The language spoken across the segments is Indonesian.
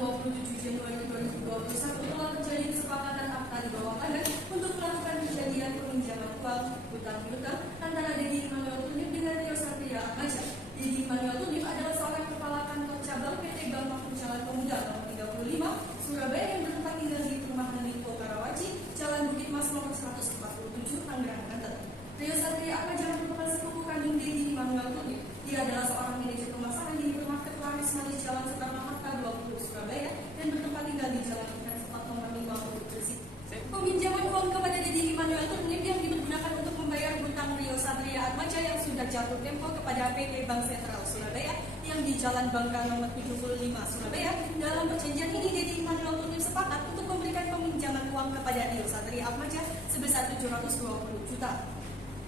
27 Januari 2021 telah terjadi kesepakatan akta di bawah tangan untuk melakukan perjanjian peminjaman uang hutang piutang antara Dedi Immanuel Tunip dengan Rio Satria Atmaja. Dedi Immanuel Tunip adalah seorang kepala kantor cabang PT Bank Pakun Pemuda nomor 35 Surabaya yang bertempat tinggal di perumahan Lipo Karawaci, Jalan Bukit Mas nomor 147 Tangerang, Banten. Rio Satria Atmaja merupakan sepupu kandung Dedi Immanuel Tunip. Dia adalah seorang manajer pemasaran di Hipermarket Laris Manis Jalan Soekarno-Hatta 20 Surabaya dan bertempat tinggal di Jalan Ikan Sepat nomor 50 Gresik. Peminjaman uang kepada Dedi Immanuel Tunip yang dipergunakan untuk membayar hutang Rio Satria Atmaja yang sudah jatuh tempo kepada PT Bank Sentral Surabaya yang di Jalan Bangka nomor 75 Surabaya. Dalam perjanjian ini, Dedi Immanuel Tunip sepakat untuk memberikan peminjaman uang kepada Rio Satria Atmaja sebesar 720 juta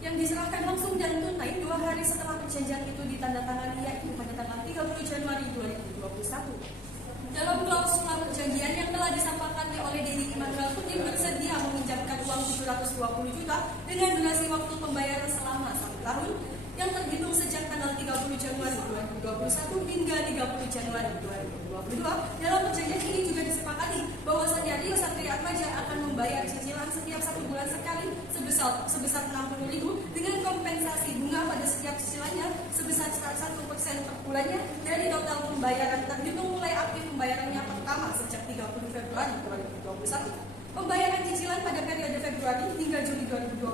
yang diserahkan langsung dan tunai 2 hari setelah perjanjian itu ditandatangani, yaitu pada tanggal 30 Januari 2021. Dalam klausula perjanjian yang telah disepakati oleh Dedi Immanuel Tunip bersedia meminjamkan uang 720 juta dengan durasi waktu pembayaran selama 1 tahun yang terhitung sejak tanggal 30 Januari 2021 hingga 30 Januari 2022. Dalam perjanjian ini juga disepakati bahwasannya Rio Satria Atmaja akan membayar cicilan setiap 1 bulan sekali sebesar 60.000 dengan kompensasi bunga pada setiap cicilannya sebesar 1% per bulannya dari total pembayaran terhitung mulai aktif pembayarannya pertama sejak 30 Februari 2021. Pembayaran cicilan pada periode Februari hingga Juli 2021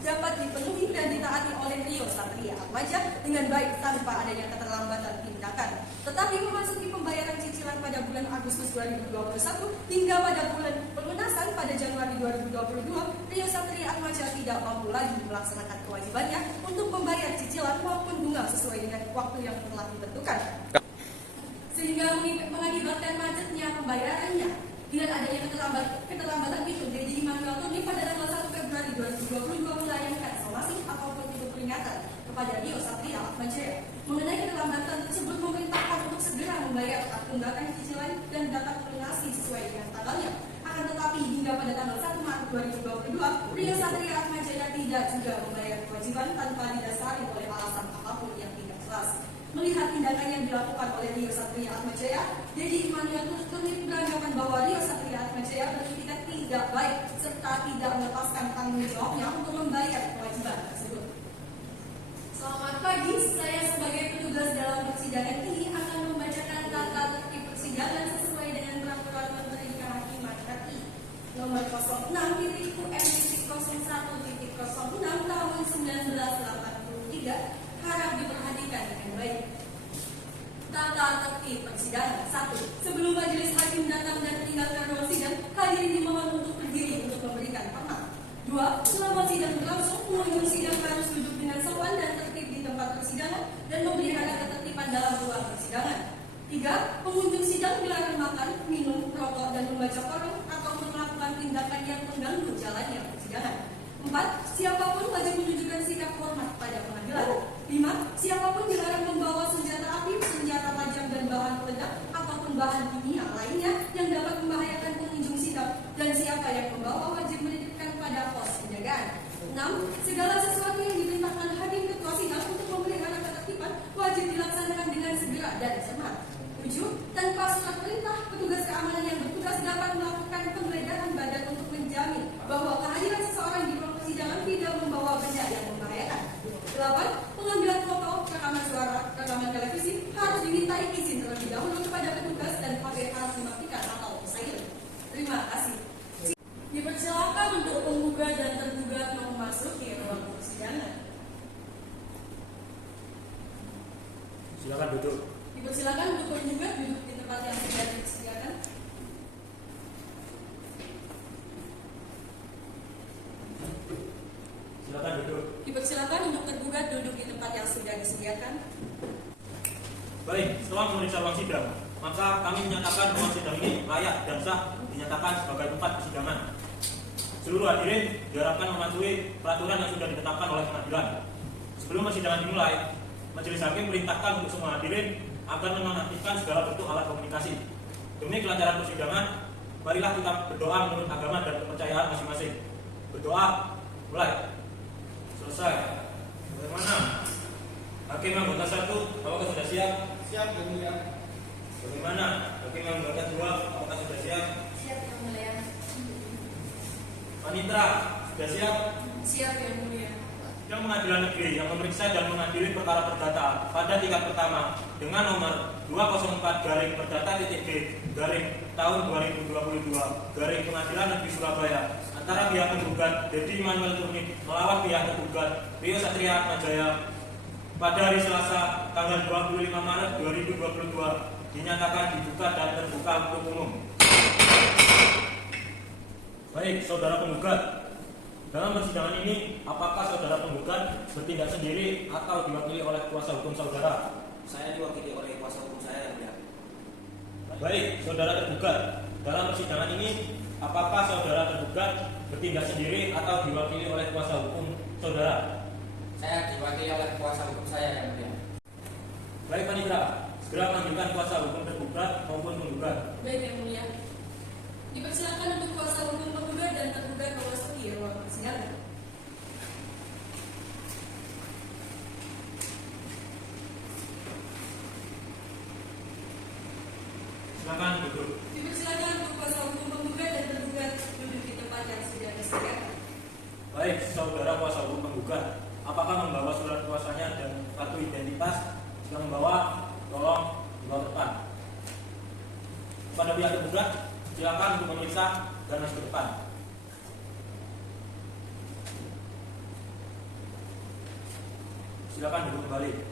dapat dipenuhi dan ditaati oleh Rio Satria Atmaja dengan baik tanpa adanya keterlambatan tindakan. Tetapi memasuki pembayaran cicilan pada bulan Agustus 2021 hingga pada bulan pelunasan pada Januari 2022, Rio Satria Atmaja tidak mampu lagi melaksanakan kewajibannya untuk membayar cicilan maupun bunga sesuai dengan waktu yang telah ditentukan, sehingga mengakibatkan macetnya pembayarannya. Dengan adanya keterlambatan itu, Dedi Immanuel Tunip pada tanggal 1 Februari 2022 melayangkan somasi atau petitum peringatan kepada Rio Satria Atmaja. Mengenai keterlambatan tersebut, memerintahkan untuk segera membayar tunggakan cicilan dan dapat melunasi sesuai dengan tanggalnya. Akan tetapi hingga pada tanggal 1 Maret 2022, Rio Satria Atmaja tidak juga membayar kewajiban tanpa didasari oleh alasan apapun yang tidak jelas. Melihat tindakan yang dilakukan oleh Rio Satria Atmaja, Dedi Immanuel Tunip beranggapan bahwa Rio Satria Atmaja bertindak tidak baik serta tidak melepaskan tanggung jawabnya untuk membayar kewajiban tersebut. Selamat pagi, saya sebagai petugas dalam persidangan ini akan membacakan tata tertib persidangan sesuai dengan Peraturan Menteri Kehakiman RI nomor 06.UM.01.06 tahun 1983. Harap diperhatikan dengan baik. Tata tertib persidangan. 1. Sebelum majelis hakim datang dan meninggalkan ruang sidang, hadirin dimohon untuk berdiri untuk memberikan hormat. 2. Selama sidang berlangsung, pengunjung sidang harus duduk dengan sopan dan tertib di tempat persidangan dan memelihara ketertiban dalam ruang persidangan. 3. Pengunjung sidang dilarang makan, minum, merokok, dan membaca koran ataupun melakukan tindakan yang mengganggu jalannya persidangan. 4. Siapapun wajib menunjukkan sikap hormat pada pengadilan. 5. Siapapun dilarang membawa senjata api, senjata tajam dan bahan peledak ataupun bahan kimia lainnya yang dapat membahayakan pengunjung sidang, dan siapa yang membawa wajib menitipkan pada pos penjagaan. 6. Segala sesuatu yang diperintahkan hakim ketua sidang untuk memelihara ketertiban wajib dilaksanakan dengan segera dan cermat. 7. Tanpa surat perintah, petugas keamanan yang bertugas dapat melakukan penggeledahan badan untuk menjamin bahwa kehadiran seseorang di ruang persidangan tidak membawa benda yang membahayakan. 8. Pengambilan foto, rekaman suara, rekaman televisi harus dimintai izin terlebih dahulu kepada petugas dan HP harus dimatikan atau silent. Terima kasih. Dipersilakan untuk penggugat dan tergugat memasuki ruang persidangan. Silakan duduk. Dipersilakan untuk penggugat duduk di tempat yang sudah disediakan. Silakan duduk. Dipersilakan untuk tergugat duduk di tempat yang sudah disediakan. Baik, setelah memeriksa ruang sidang, maka kami menyatakan ruang sidang ini layak dan sah dinyatakan sebagai tempat persidangan. Seluruh hadirin diharapkan mematuhi peraturan yang sudah ditetapkan oleh pengadilan. Sebelum persidangan dimulai, majelis hakim perintahkan untuk semua hadirin agar menonaktifkan segala bentuk alat komunikasi. Demi kelancaran persidangan, marilah kita berdoa menurut agama dan kepercayaan masing-masing. Berdoa, mulai. Selesai. Bagaimana? Hakim anggota 1, apakah sudah siap? Siap, yang mulia. Bagaimana? Hakim anggota Panitra, sudah siap? Siap yang mulia. Sidang Pengadilan Negeri yang memeriksa dan mengadili perkara perdata pada tingkat pertama dengan nomor 204-Perdata-B-tahun 2022 Pengadilan Negeri Surabaya antara pihak penggugat Dedi Immanuel Turnip melawan pihak tergugat Rio Satria Atmajaya pada hari Selasa tanggal 25 Maret 2022 dinyatakan dibuka dan terbuka untuk umum. Baik, saudara penggugat. Dalam persidangan ini, apakah saudara penggugat bertindak sendiri atau diwakili oleh kuasa hukum saudara? Saya diwakili oleh kuasa hukum saya, ya. Baik, saudara tergugat. Dalam persidangan ini, apakah saudara tergugat bertindak sendiri atau diwakili oleh kuasa hukum saudara? Saya diwakili oleh kuasa hukum saya, yang mulia. Baik, Panitra, segera panggilkan kuasa hukum tergugat maupun penggugat. Baik yang mulia. Dipersilakan untuk kuasa hukum penggugat dan tergugat memasuki ruang persidangan. Silakan duduk. Dipersilakan untuk kuasa hukum penggugat dan tergugat duduk di tempat yang sudah disediakan. Baik, saudara kuasa hukum penggugat, apakah membawa surat kuasanya dan kartu identitas? Jika membawa, tolong dibawa depan. Pada pihak tergugat, silakan untuk memeriksa dan masuk ke depan. Silakan duduk kembali.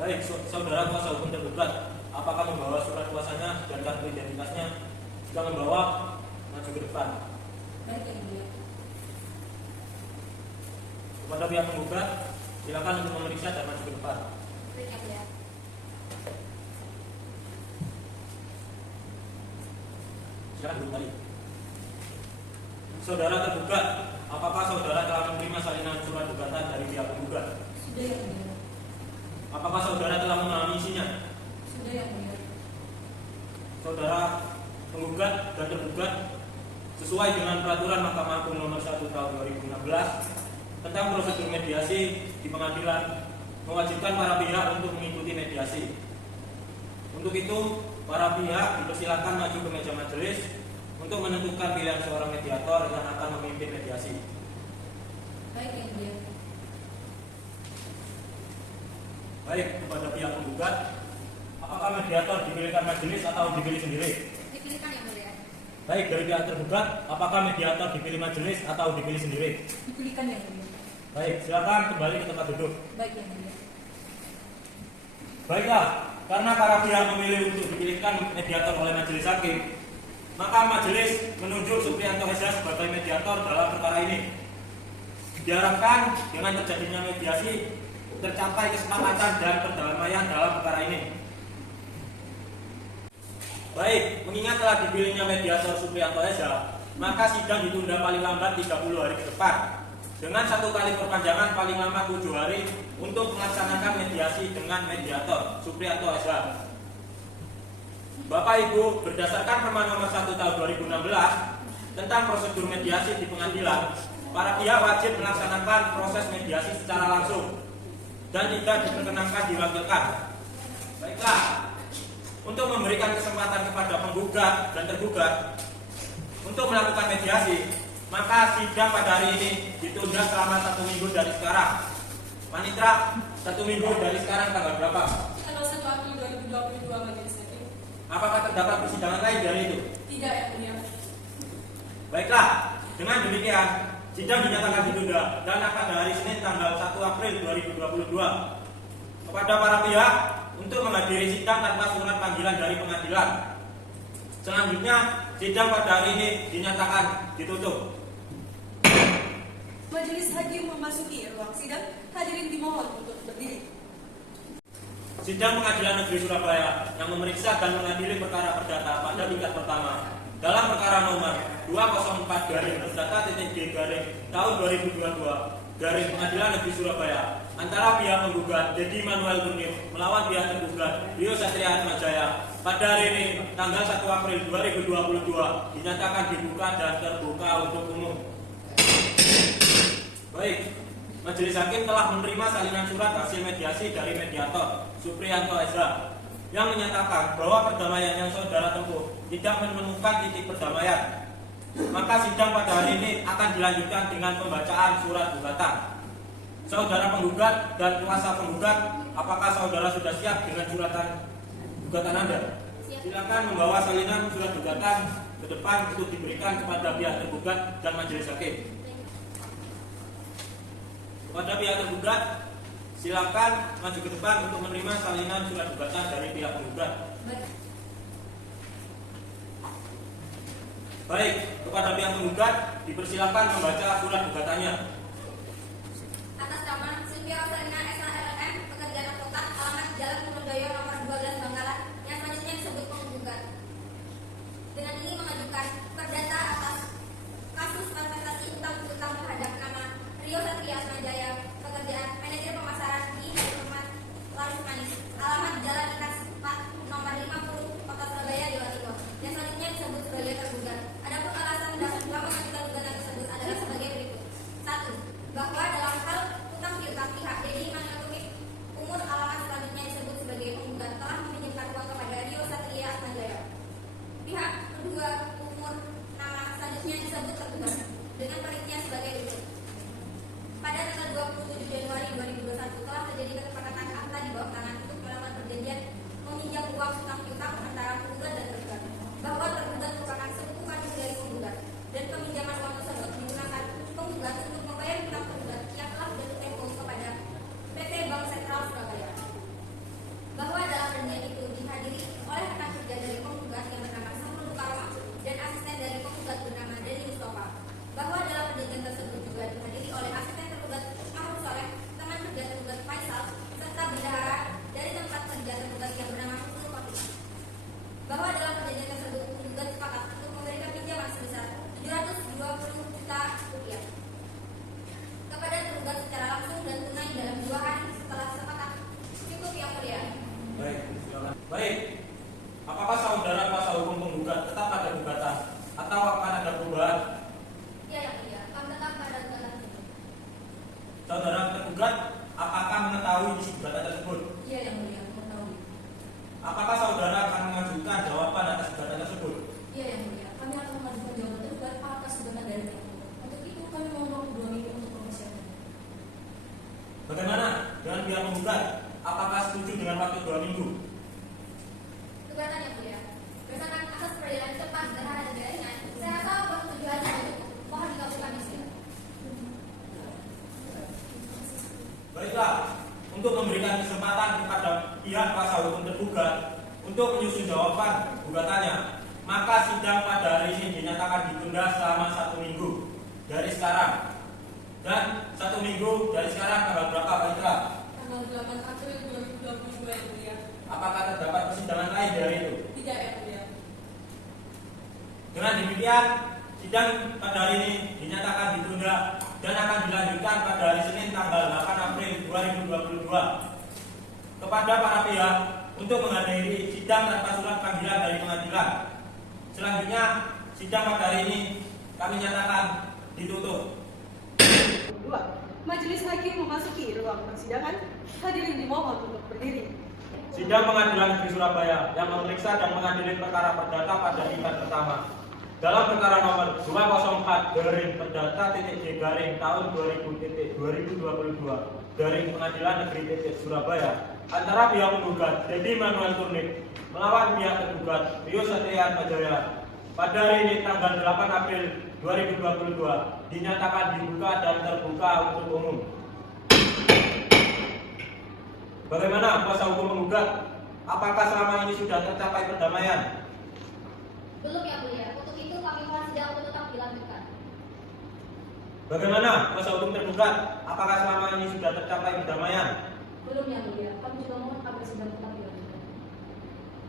Baik, saudara kuasa hukum tergugat, apakah membawa surat kuasanya dan kartu identitasnya? Jika membawa, maju ke depan. Baik yang mulia. Kepada pihak penggugat, silakan untuk memeriksa dan maju ke depan. Baik yang mulia. Silakan duduk kembali. Saudara tergugat, apakah saudara telah menerima salinan surat gugatan dari pihak penggugat? Sudah yang mulia. Apakah saudara telah memahami isinya? Sudah yang mulia. Saudara penggugat dan tergugat sesuai dengan peraturan Mahkamah Agung nomor 1 tahun 2016 tentang prosedur mediasi di pengadilan mewajibkan para pihak untuk mengikuti mediasi. Untuk itu, para pihak dipersilakan maju ke meja majelis untuk menentukan pilihan seorang mediator yang akan memimpin mediasi. Baik yang mulia. Baik, kepada pihak penggugat, apakah mediator dipilihkan majelis atau dipilih sendiri? Dipilihkan yang mulia. Baik, dari pihak tergugat, apakah mediator dipilih majelis atau dipilih sendiri? Dipilihkan yang mulia. Baik, silakan kembali ke tempat duduk. Baik yang mulia. Baiklah, karena para pihak memilih untuk dipilihkan mediator oleh majelis hakim, maka majelis menunjuk Supriyanto Esa sebagai mediator dalam perkara ini. Diharapkan dengan terjadinya mediasi tercapai kesepakatan dan perdamaian dalam perkara ini. Baik, mengingat telah dipilihnya mediator Supriyanto Esa, maka sidang ditunda paling lambat 30 hari ke depan dengan 1 kali perpanjangan paling lama 7 hari untuk melaksanakan mediasi dengan mediator Supriyanto Esa. Bapak Ibu, berdasarkan Permen nomor 1 tahun 2016 tentang prosedur mediasi di pengadilan, para pihak wajib melaksanakan proses mediasi secara langsung dan tidak diperkenankan diwakilkan. Baiklah, untuk memberikan kesempatan kepada penggugat dan tergugat untuk melakukan mediasi, maka sidang pada hari ini ditunda selama 1 minggu dari sekarang. Panitra, 1 minggu dari sekarang tanggal berapa? Tanggal 1 April 2022 majelis hakim. Apakah terdapat persidangan lain dari itu? Tidak yang mulia. Baiklah, dengan demikian sidang dinyatakan ditunda dan akan pada hari Senin tanggal 1 April 2022. Kepada para pihak untuk menghadiri sidang tanpa surat panggilan dari pengadilan. Selanjutnya, sidang pada hari ini dinyatakan ditutup. Majelis hakim memasuki ruang sidang. Hadirin dimohon untuk berdiri. Sidang Pengadilan Negeri Surabaya yang memeriksa dan mengadili perkara perdata pada tingkat pertama dalam perkara nomor 204-G-tahun 2022 Pengadilan Negeri Surabaya antara pihak penggugat Dedi Immanuel Turnip melawan pihak tergugat Rio Satria Atmajaya pada hari ini tanggal 1 April 2022 dinyatakan dibuka dan terbuka untuk umum. Baik, majelis hakim telah menerima salinan surat hasil mediasi dari mediator Supriyanto Esa yang menyatakan bahwa perdamaian yang saudara tempuh tidak menemukan titik perdamaian. maka sidang pada hari ini akan dilanjutkan dengan pembacaan surat gugatan. Saudara penggugat dan kuasa penggugat, apakah saudara sudah siap dengan suratan gugatan Anda? Silakan membawa salinan surat gugatan ke depan untuk diberikan kepada pihak tergugat dan majelis hakim. Kepada pihak tergugat, silakan maju ke depan untuk menerima salinan surat gugatan dari pihak penggugat. Baik, kepada pihak penggugat dipersilakan membaca surat gugatannya. Atas nama Sylvia Rosalina SHLM, pekerjaan advokat, alamat Jalan Purwodoyo nomor 12 Bangkalan, yang selanjutnya disebut penggugat. Dengan ini mengajukan perdata atas kasus transaksi utang piutang terhadap nama Rio Satria Asmajaya, pekerjaan manajer pemasaran di Rumah Laris Manis, alamat Jalan Ikan Sepat nomor 50 Kota Surabaya, Jawa Timur, yang selanjutnya disebut sebagai tergugat. Adapun alasan dasar mengajukan gugatan tersebut adalah sebagai berikut: 1. Bahwa dalam hal utang piutang pihak Dedi Manuel umur alamat selanjutnya disebut sebagai penggugat telah meminjamkan uang kepada Rio Satria Asmajaya. Pihak kedua umur nama selanjutnya disebut tergugat dengan perincian sebagai berikut: pada tanggal 27 Januari 2021 telah terjadi kesepakatan akta di bawah tangan untuk melakukan perjanjian meminjam uang utang piutang antara penggugat dan tergugat, bahwa tergugat merupakan sepupu kandung dari penggugat, dan peminjaman uang tersebut digunakan penggugat untuk membayar utang tergugat yang telah jatuh tempo kepada PT Bank Sentral Surabaya, bahwa dalam perjanjian itu dihadiri oleh rekan kerja dari penggugat yang bernama Sahrul Karma dan asisten dari penggugat bernama Denny Mustafa, bahwa dalam perjanjian tersebut juga dihadiri oleh asisten tergugat Mahmud Soleh, teman kerja tergugat Faisal, serta bendahara dari tempat kerja tergugat yang bernama Husnul Khotimah, bahwa dalam perjanjian tersebut penggugat sepakat untuk memberikan pinjaman sebesar 720 juta rupiah kepada tergugat secara langsung dan tunai dalam 2 hari setelah sepakat. Cukup yang mulia. Baik, silakan. Baik, apakah saudara kuasa hukum penggugat tetap pada gugatan atau akan ada perubahan? Ya, yang mulia. Kami tetap pada gugatan ini. Saudara tergugat, apakah mengetahui isi gugatan tersebut? Iya yang mulia, mengetahui. Apakah saudara akan mengajukan jawaban atas gugatan tersebut? Iya yang mulia, kami akan mengajukan jawaban tergugat atas gugatan dari pihak penggugat. Untuk itu kami mohon waktu 2 minggu untuk mempersiapkan. Bagaimana dengan pihak penggugat? Apakah setuju dengan waktu 2 minggu? Gugatan yang mulia. Berdasarkan asas peradilan cepat, sederhana dan ringan, saya rasa persetujuan cukup. Mohon dikabulkan di sini. Baiklah, untuk memberikan kesempatan kepada pihak kuasa hukum tergugat untuk menyusun jawaban gugatannya, maka sidang pada hari ini dinyatakan ditunda selama 1 minggu dari sekarang. Dan 1 minggu dari sekarang tanggal berapa, baiklah? Tanggal 8 April 2022 yang mulia. Apakah terdapat persidangan lain dari itu? Tidak yang mulia. Dengan demikian, sidang pada hari ini dinyatakan ditunda dan akan dilanjutkan pada hari Senin tanggal 8 April 2022. Kepada para pihak untuk menghadiri sidang tanpa surat panggilan dari pengadilan. Selanjutnya, sidang pada hari ini kami nyatakan ditutup. 2. Majelis hakim memasuki ruang persidangan. Hadirin dimohon untuk berdiri. Sidang Pengadilan Negeri Surabaya yang memeriksa dan mengadili perkara perdata pada tingkat pertama dalam perkara nomor 204/perdata.J tahun 2000.2022 dari Pengadilan Negeri Surabaya antara pihak penggugat Dedi Manuel melawan pihak tergugat Rio Satria Asmajaya pada hari ini tanggal 8 April 2022 dinyatakan dibuka dan terbuka untuk umum. Bagaimana kuasa hukum penggugat? Apakah selama ini sudah tercapai perdamaian? Belum yang mulia. Untuk itu kami mohon sidang untuk tetap dilanjutkan. Bagaimana kuasa hukum tergugat? Apakah selama ini sudah tercapai perdamaian? Belum yang mulia, kami juga mohon agar sidang tetap dilanjutkan.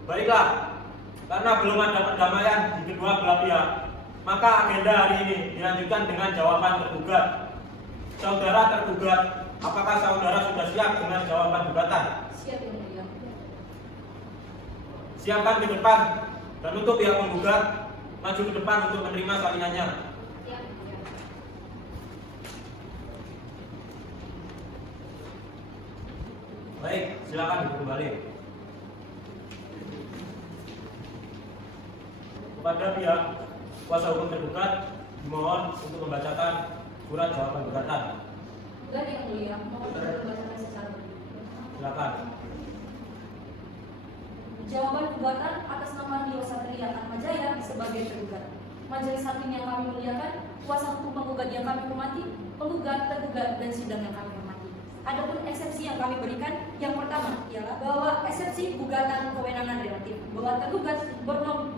Baiklah, karena belum ada perdamaian di kedua belah pihak, maka agenda hari ini dilanjutkan dengan jawaban tergugat. Saudara tergugat, apakah saudara sudah siap dengan jawaban gugatan? Siap yang mulia. Siapkan ke depan dan untuk pihak penggugat maju ke depan untuk menerima salinannya. Ya, mulia. Baik, silakan kembali. Kepada pihak kuasa hukum tergugat dimohon untuk membacakan surat jawaban gugatan. Dan yang mulia, mohon dibacakan secara berikut. Silakan. Jawaban gugatan atas nama Rio Satria Atmajaya sebagai tergugat. Majelis hakim yang kami muliakan, kuasa hukum penggugat yang kami hormati, penggugat, tergugat, dan sidang yang kami hormati. Adapun eksepsi yang kami berikan, yang pertama ialah bahwa eksepsi gugatan kewenangan relatif, bahwa tergugat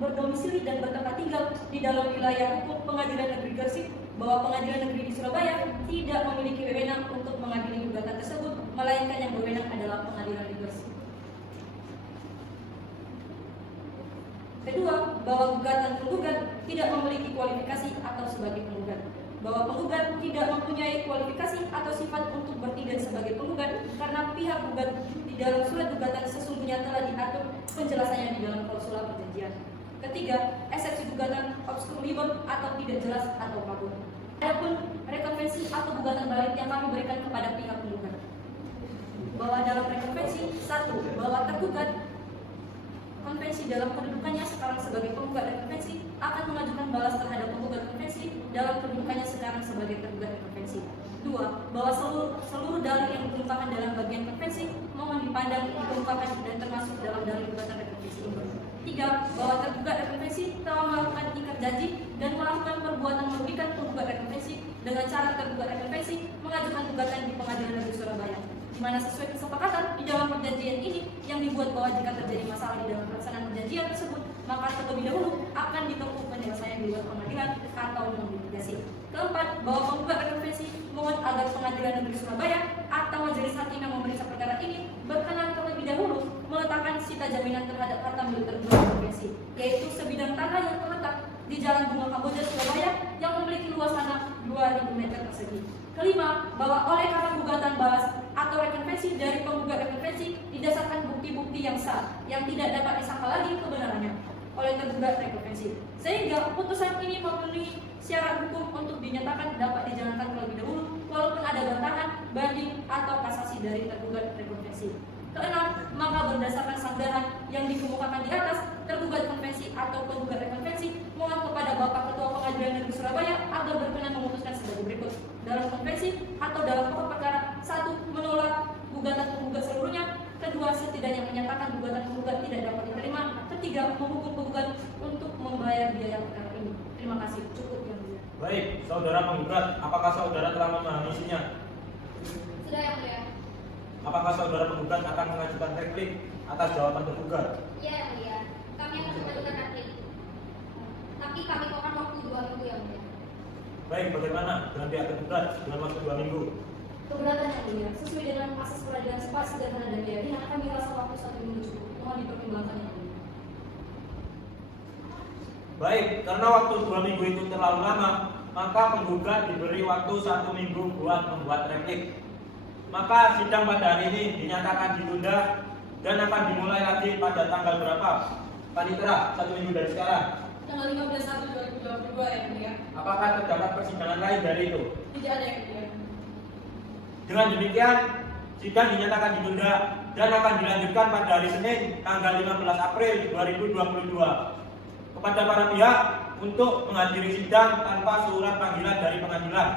berdomisili dan bertempat tinggal di dalam wilayah hukum Pengadilan Negeri Gresik, bahwa Pengadilan Negeri di Surabaya tidak memiliki wewenang untuk mengadili gugatan tersebut, melainkan yang berwenang adalah Pengadilan Negeri Gresik. Kedua, bahwa gugatan tergugat tidak memiliki kualifikasi atau sebagai penggugat, bahwa penggugat tidak mempunyai kualifikasi atau sifat untuk bertindak sebagai penggugat karena pihak gugat di dalam surat gugatan sesungguhnya telah diatur penjelasannya di dalam klausula perjanjian. Ketiga, eksepsi gugatan obscur libel atau tidak jelas atau kabur. Adapun rekonvensi atau gugatan balik yang kami berikan kepada pihak penggugat, bahwa dalam rekonvensi, satu, bahwa tergugat konvensi dalam kedudukannya sekarang sebagai penggugat rekonvensi akan mengajukan balas terhadap penggugat konvensi dalam kedudukannya sekarang sebagai tergugat rekonvensi. Dua, bahwa seluruh dalil yang dikemukakan dalam bagian konvensi mohon dipandang dikemukakan dan termasuk dalam dalil gugatan rekonvensi ini. Tiga, bahwa tergugat rekonvensi telah melakukan ikat janji dan melakukan perbuatan merugikan penggugat rekonvensi dengan cara tergugat rekonvensi mengajukan gugatan di Pengadilan Negeri Surabaya, di mana sesuai kesepakatan di dalam perjanjian ini yang dibuat bahwa jika terjadi masalah di dalam pelaksanaan perjanjian tersebut, maka terlebih dahulu akan ditempuh penyelesaian di luar pengadilan atau non-litigasi. Keempat, bahwa penggugat rekonvensi mohon agar Pengadilan Negeri Surabaya atau majelis hakim yang memeriksa perkara ini berkenan terlebih dahulu meletakkan sita jaminan terhadap harta milik tergugat rekonvensi, yaitu sebidang tanah yang terletak di Jalan Bunga Kamboja, Surabaya yang memiliki luas tanah 2.000 meter persegi. Kelima, bahwa oleh karena gugatan balas atau rekonvensi dari penggugat rekonvensi didasarkan bukti-bukti yang sah yang tidak dapat disangkal lagi kebenarannya oleh tergugat rekonvensi, sehingga putusan ini memenuhi syarat hukum untuk dinyatakan dapat dijalankan terlebih dahulu walaupun ada bantahan, banding, atau kasasi dari tergugat rekonvensi. Keenam, maka berdasarkan sanggahan yang dikemukakan di atas, tergugat konvensi atau penggugat rekonvensi mohon kepada Bapak Ketua Pengadilan Negeri Surabaya agar berkenan memutuskan sebagai berikut. Dalam konvensi atau dalam pokok perkara, satu, menolak gugatan penggugat seluruhnya. Kedua, setidaknya menyatakan gugatan penggugat tidak dapat diterima. Ketiga, menghukum penggugat untuk membayar biaya perkara ini. Terima kasih. Cukup yang mulia. Baik, saudara penggugat, apakah saudara telah memahami isinya? Sudah yang mulia. Apakah saudara penggugat akan mengajukan replik atas jawaban tergugat? Iya yang mulia. Kami akan mengajukan replik. Tapi kami mohon waktu 2 minggu yang mulia. Baik, bagaimana dengan pihak tergugat dengan waktu 2 minggu? Keberatan yang mulia, sesuai dengan asas peradilan cepat, sederhana, dan biaya ringan, kami rasa waktu 1 minggu cukup. Mohon dipertimbangkan yang mulia. Baik, karena waktu 2 minggu itu terlalu lama, maka penggugat diberi waktu 1 minggu buat membuat replik. Maka sidang pada hari ini dinyatakan ditunda dan akan dimulai lagi pada tanggal berapa? Panitera, 1 minggu dari sekarang. Tanggal 15/1/2022 yang mulia. Apakah terdapat persidangan lain dari itu? Tidak ada yang mulia. Dengan demikian, sidang dinyatakan ditunda dan akan dilanjutkan pada hari Senin, tanggal 15 April 2022. Kepada para pihak untuk menghadiri sidang tanpa surat panggilan dari pengadilan.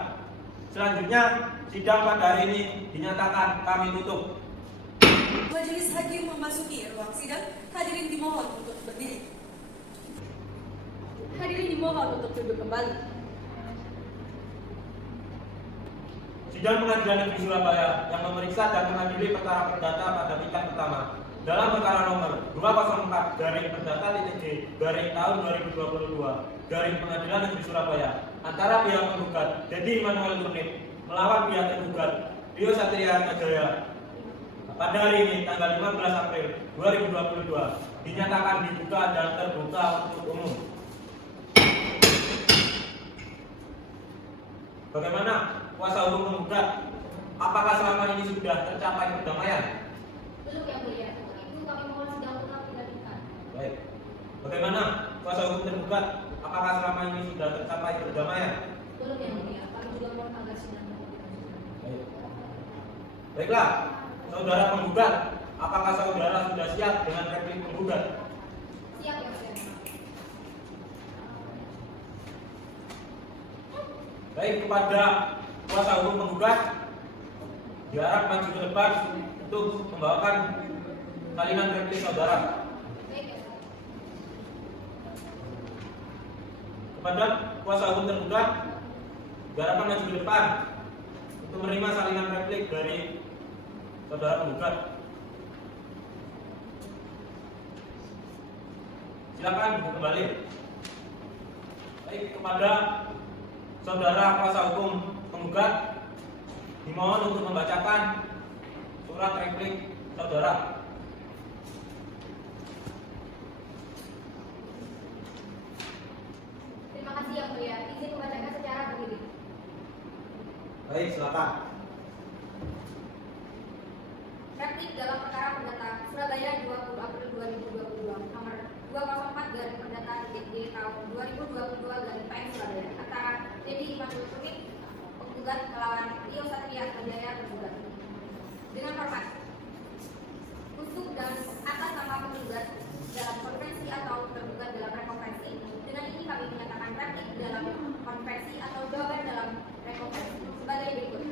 Selanjutnya, sidang pada hari ini dinyatakan kami tutup. Majelis hakim memasuki ruang sidang. Hadirin dimohon untuk berdiri. Hadirin dimohon untuk duduk kembali. Sidang Pengadilan Negeri Surabaya yang memeriksa dan mengadili perkara perdata pada tingkat pertama dalam perkara nomor 204/Perdata-G/tahun 2022 garing Pengadilan Negeri Surabaya antara pihak penggugat Dedi Immanuel Nurnip melawan pihak tergugat Rio Satria Atmajaya pada hari ini tanggal 15 April 2022 dinyatakan dibuka dan terbuka untuk umum. Bagaimana kuasa hukum penggugat? Apakah selama ini sudah tercapai perdamaian? Belum yang mulia. Untuk itu kami mohon sidang tetap dilanjutkan. Baik. Bagaimana kuasa hukum tergugat? Apakah selama ini sudah tercapai perdamaian? Belum yang mulia. Kami juga mohon agar sidang tetap dilanjutkan. Baik. Baiklah, saudara penggugat, apakah saudara sudah siap dengan replik penggugat? Siap yang mulia. Baik, kepada kuasa hukum penggugat diharap maju ke depan untuk membawakan kalimat replik saudara. Baik ya mulia. Kepada kuasa hukum tergugat diharapkan maju ke depan untuk menerima salinan replik dari saudara penggugat. Silakan kembali. Baik, kepada saudara kuasa hukum penggugat dimohon untuk membacakan surat replik saudara. Terima kasih yang mulia. Izin membacakan secara berdiri. Baik, silakan. Replik dalam perkara perdata Surabaya 20 April 2022 nomor 204/Perdata-D tahun 2022/PN Surabaya antara Dedi Imanul Turnik penggugat melawan Rio Satria Atmajaya tergugat. Dengan hormat, untuk dan atas nama penggugat dalam konvensi atau tergugat dalam rekonvensi, dengan ini kami menyatakan replik dalam konvensi atau jawaban dalam rekonvensi sebagai berikut.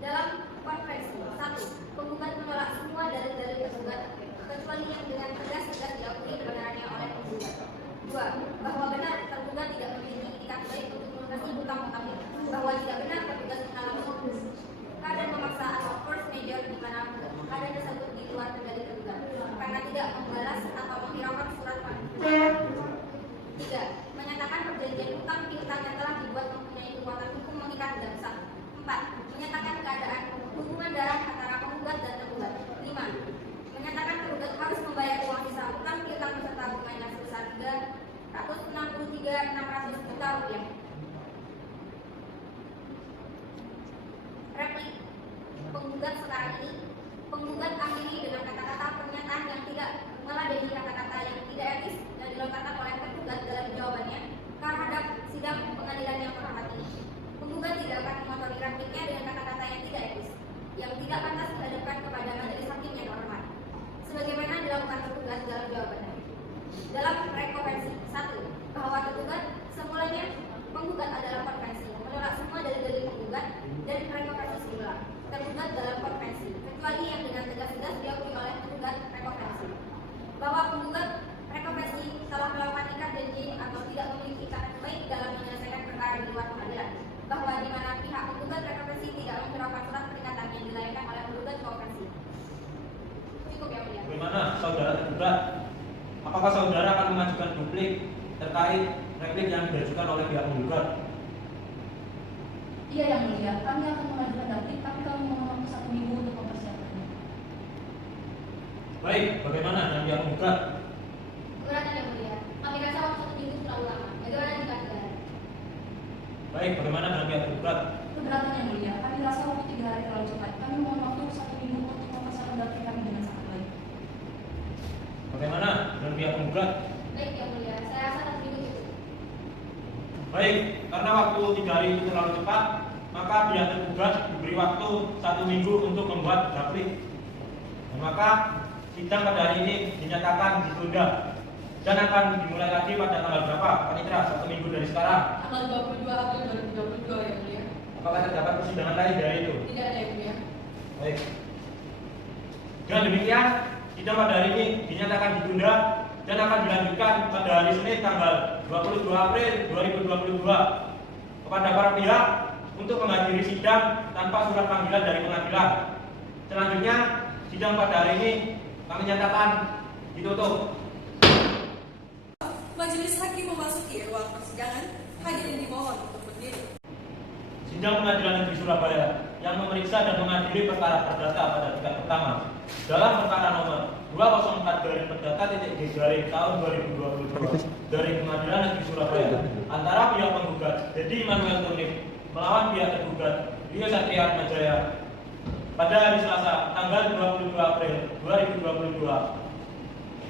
Dalam konvensi, 1. Penggugat menolak semua dalil-dalil tergugat kecuali yang dengan tegas-tegas diakui kebenarannya oleh penggugat. 2. Bahwa benar tergugat tidak memiliki itikat baik untuk melunasi hutang-hutangnya. Bahwa tidak benar tergugat mengalami keadaan memaksa atau force major di mana keadaan tersebut di luar kendali tergugat karena tidak membalas atau menghiraukan surat panggilan. 3. Menyatakan perjanjian hutang piutang yang telah dibuat mempunyai kekuatan hukum mengikat dan sah. 4. Menyatakan keadaan hubungan darah antara penggugat dan tergugat. 5. Menyatakan tergugat harus membayar uang sisa hutang piutang beserta bunganya sebesar 363.600 juta rupiah. Replik penggugat sekarang ini, penggugat akhiri dengan kata-kata pernyataan yang tidak meladeni kata-kata yang tidak etis dan dilontarkan oleh tergugat dalam jawabannya terhadap sidang pengadilan yang terhormat ini. Penggugat tidak akan mengotori repliknya dengan kata-kata yang tidak etis, yang tidak pantas dihadapkan kepada majelis hakim yang terhormat. Sebagaimana dilakukan tergugat dalam jawabannya. Dalam rekonvensi 1. Bahwa tergugat semulanya penggugat adalah konvensi menolak semua dalil-dalil penggugat dan rekonvensi semula tergugat dalam konvensi kecuali yang dengan tegas-tegas diakui oleh tergugat rekonvensi. Bahwa penggugat rekonvensi telah melakukan ikat janji atau tidak memiliki ikatan baik dalam menyelesaikan perkara di luar pengadilan. Bahwa di mana pihak penggugat rekonvensi tidak menghiraukan surat peringatan yang dilayangkan oleh penggugat konvensi. Cukup ya mulia. Bagaimana saudara tergugat? Apakah saudara akan mengajukan duplik terkait replik yang diajukan oleh pihak penggugat? Iya yang mulia, kami akan mengajukan duplik, tapi kami mohon waktu 1 minggu untuk mempersiapkannya. Baik, bagaimana dengan pihak penggugat? Keberatan yang mulia. Kami rasa waktu 1 minggu terlalu lama. Bagaimana jika 3 hari? Baik, bagaimana dengan pihak penggugat? Keberatan yang mulia, kami rasa waktu 3 hari terlalu cepat. Kami mohon waktu 1 minggu untuk mempersiapkan duplik kami dengan sangat baik. Bagaimana dengan pihak penggugat? Baik yang mulia, saya rasa 1 minggu cukup. Baik, karena waktu 3 hari itu terlalu cepat, maka pihak tergugat diberi waktu 1 minggu untuk membuat duplik. Dan maka sidang pada hari ini dinyatakan ditunda dan akan dimulai lagi pada tanggal berapa? Panitra, 1 minggu dari sekarang. Tanggal 22 April 2022 yang mulia. Apakah terdapat persidangan lain dari itu? Tidak ada yang mulia. Baik. Dengan demikian, sidang pada hari ini dinyatakan ditunda dan akan dilanjutkan pada hari Senin tanggal 22 April 2022 kepada para pihak untuk menghadiri sidang tanpa surat panggilan dari pengadilan. Selanjutnya, sidang pada hari ini kami nyatakan ditutup. Majelis hakim memasuki ruang persidangan. Hadirin dimohon untuk berdiri. Sidang Pengadilan Negeri Surabaya yang memeriksa dan mengadili perkara perdata pada tingkat pertama dalam perkara nomor 204/Perdata.G tahun 2022 dari Pengadilan Negeri Surabaya antara pihak penggugat Dedi Imanul Turnik melawan pihak tergugat Rio Satria Atmajaya pada hari Selasa tanggal 22 April 2022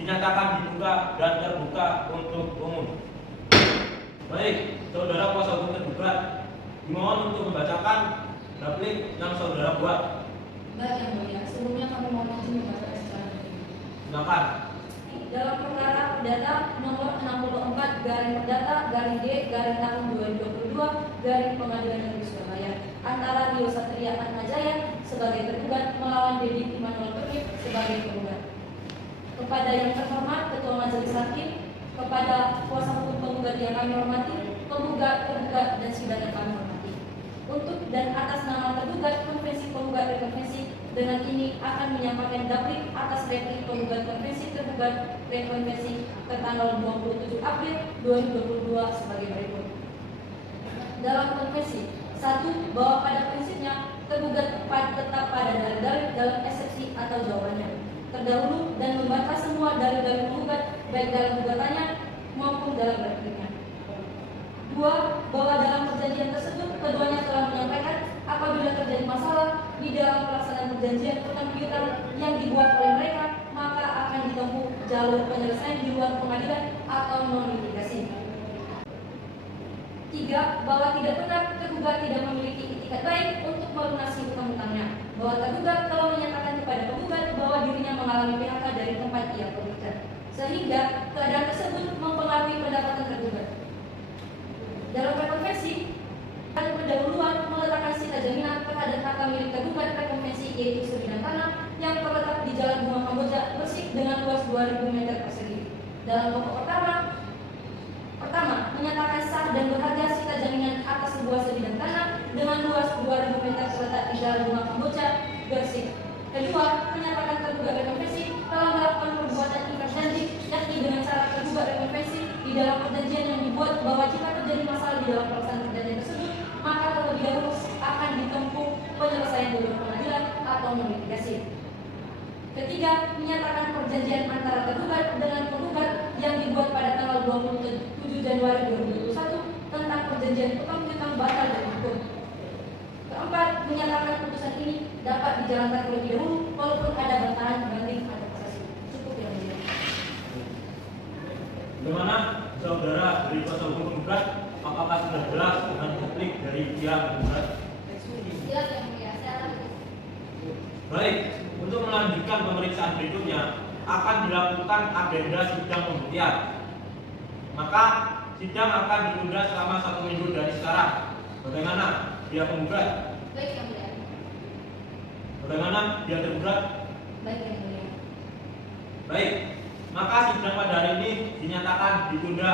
dinyatakan dibuka dan terbuka untuk umum. Baik, saudara kuasa hukum tergugat dimohon untuk membacakan duplik yang saudara buat. Baik yang mulia, sebelumnya kami mohon izin membacakan secara berdiri. Silakan. Dalam perkara perdata nomor 64 Perdata G tahun 2022 dari Pengadilan Negeri Surabaya antara Rio Satria Atmajaya sebagai tergugat melawan Dedi Immanuel Turnip sebagai penggugat. Kepada yang terhormat Ketua Majelis Hakim, kepada kuasa hukum penggugat yang kami hormati, penggugat, tergugat, dan sidang yang kami hormati. Untuk dan atas nama tergugat konvensi penggugat rekonvensi, dengan ini akan menyampaikan daplik atas replik penggugat konvensi tergugat rekonvensi tertanggal 27 April 2022 sebagai berikut. Dalam konvensi, 1. Bahwa pada prinsipnya tergugat tetap pada dalil-dalil dalam eksepsi atau jawabannya terdahulu dan membantah semua dalil-dalil penggugat baik dalam gugatannya maupun dalam repliknya. 2. Bahwa dalam perjanjian tersebut keduanya telah menyampaikan apabila terjadi masalah di dalam pelaksanaan perjanjian pertempuran yang dibuat oleh mereka, maka akan ditempuh jalur penyelesaian di luar pengadilan atau non-litigasi. 3. Bahwa tidak benar tergugat tidak memiliki itikat baik untuk melunasi utang-utangnya. Bahwa tergugat telah menyatakan kepada penggugat bahwa dirinya mengalami PHK dari tempat ia bekerja, sehingga keadaan tersebut mempengaruhi pendapatan tergugat. Dalam rekonvensi, pendahuluan meletakkan sita jaminan terhadap harta milik tergugat rekonvensi yaitu sebidang tanah yang terletak di Jalan Bunga Kamboja Bersih dengan luas 2000 meter persegi. Dalam pokok pertama menyatakan sah dan berharga sita jaminan atas sebuah sebidang tanah dengan luas 2000 meter terletak di Jalan Bunga Kamboja Bersih. Kedua, menyatakan tergugat rekonvensi telah melakukan perbuatan ingkar janji, yakni dengan cara tergugat rekonvensi di dalam perjanjian yang dibuat bahwa jika terjadi masalah di dalam pelaksanaan perjanjian tersebut, maka terlebih dahulu akan ditempuh penyelesaian di luar pengadilan atau non-litigasi. Ketiga, menyatakan perjanjian antara tergugat dengan penggugat yang dibuat pada tanggal 27 Januari 2021 tentang perjanjian utang piutang batal dan hukum. Keempat, menyatakan putusan ini dapat dijalankan terlebih dahulu walaupun ada bantahan banding atau kasasi. Cukup yang mulia. Bagaimana saudara dari kuasa hukum penggugat, apakah sudah jelas dengan replik dari pihak penggugat? Jelas yang mulia, saya lanjut. Baik, untuk melanjutkan pemeriksaan berikutnya akan dilakukan agenda sidang pembuktian. Maka sidang akan ditunda selama 1 minggu dari sekarang. Bagaimana pihak penggugat? Baik yang mulia. Bagaimana pihak tergugat? Baik yang mulia. Baik, maka sidang pada hari ini dinyatakan ditunda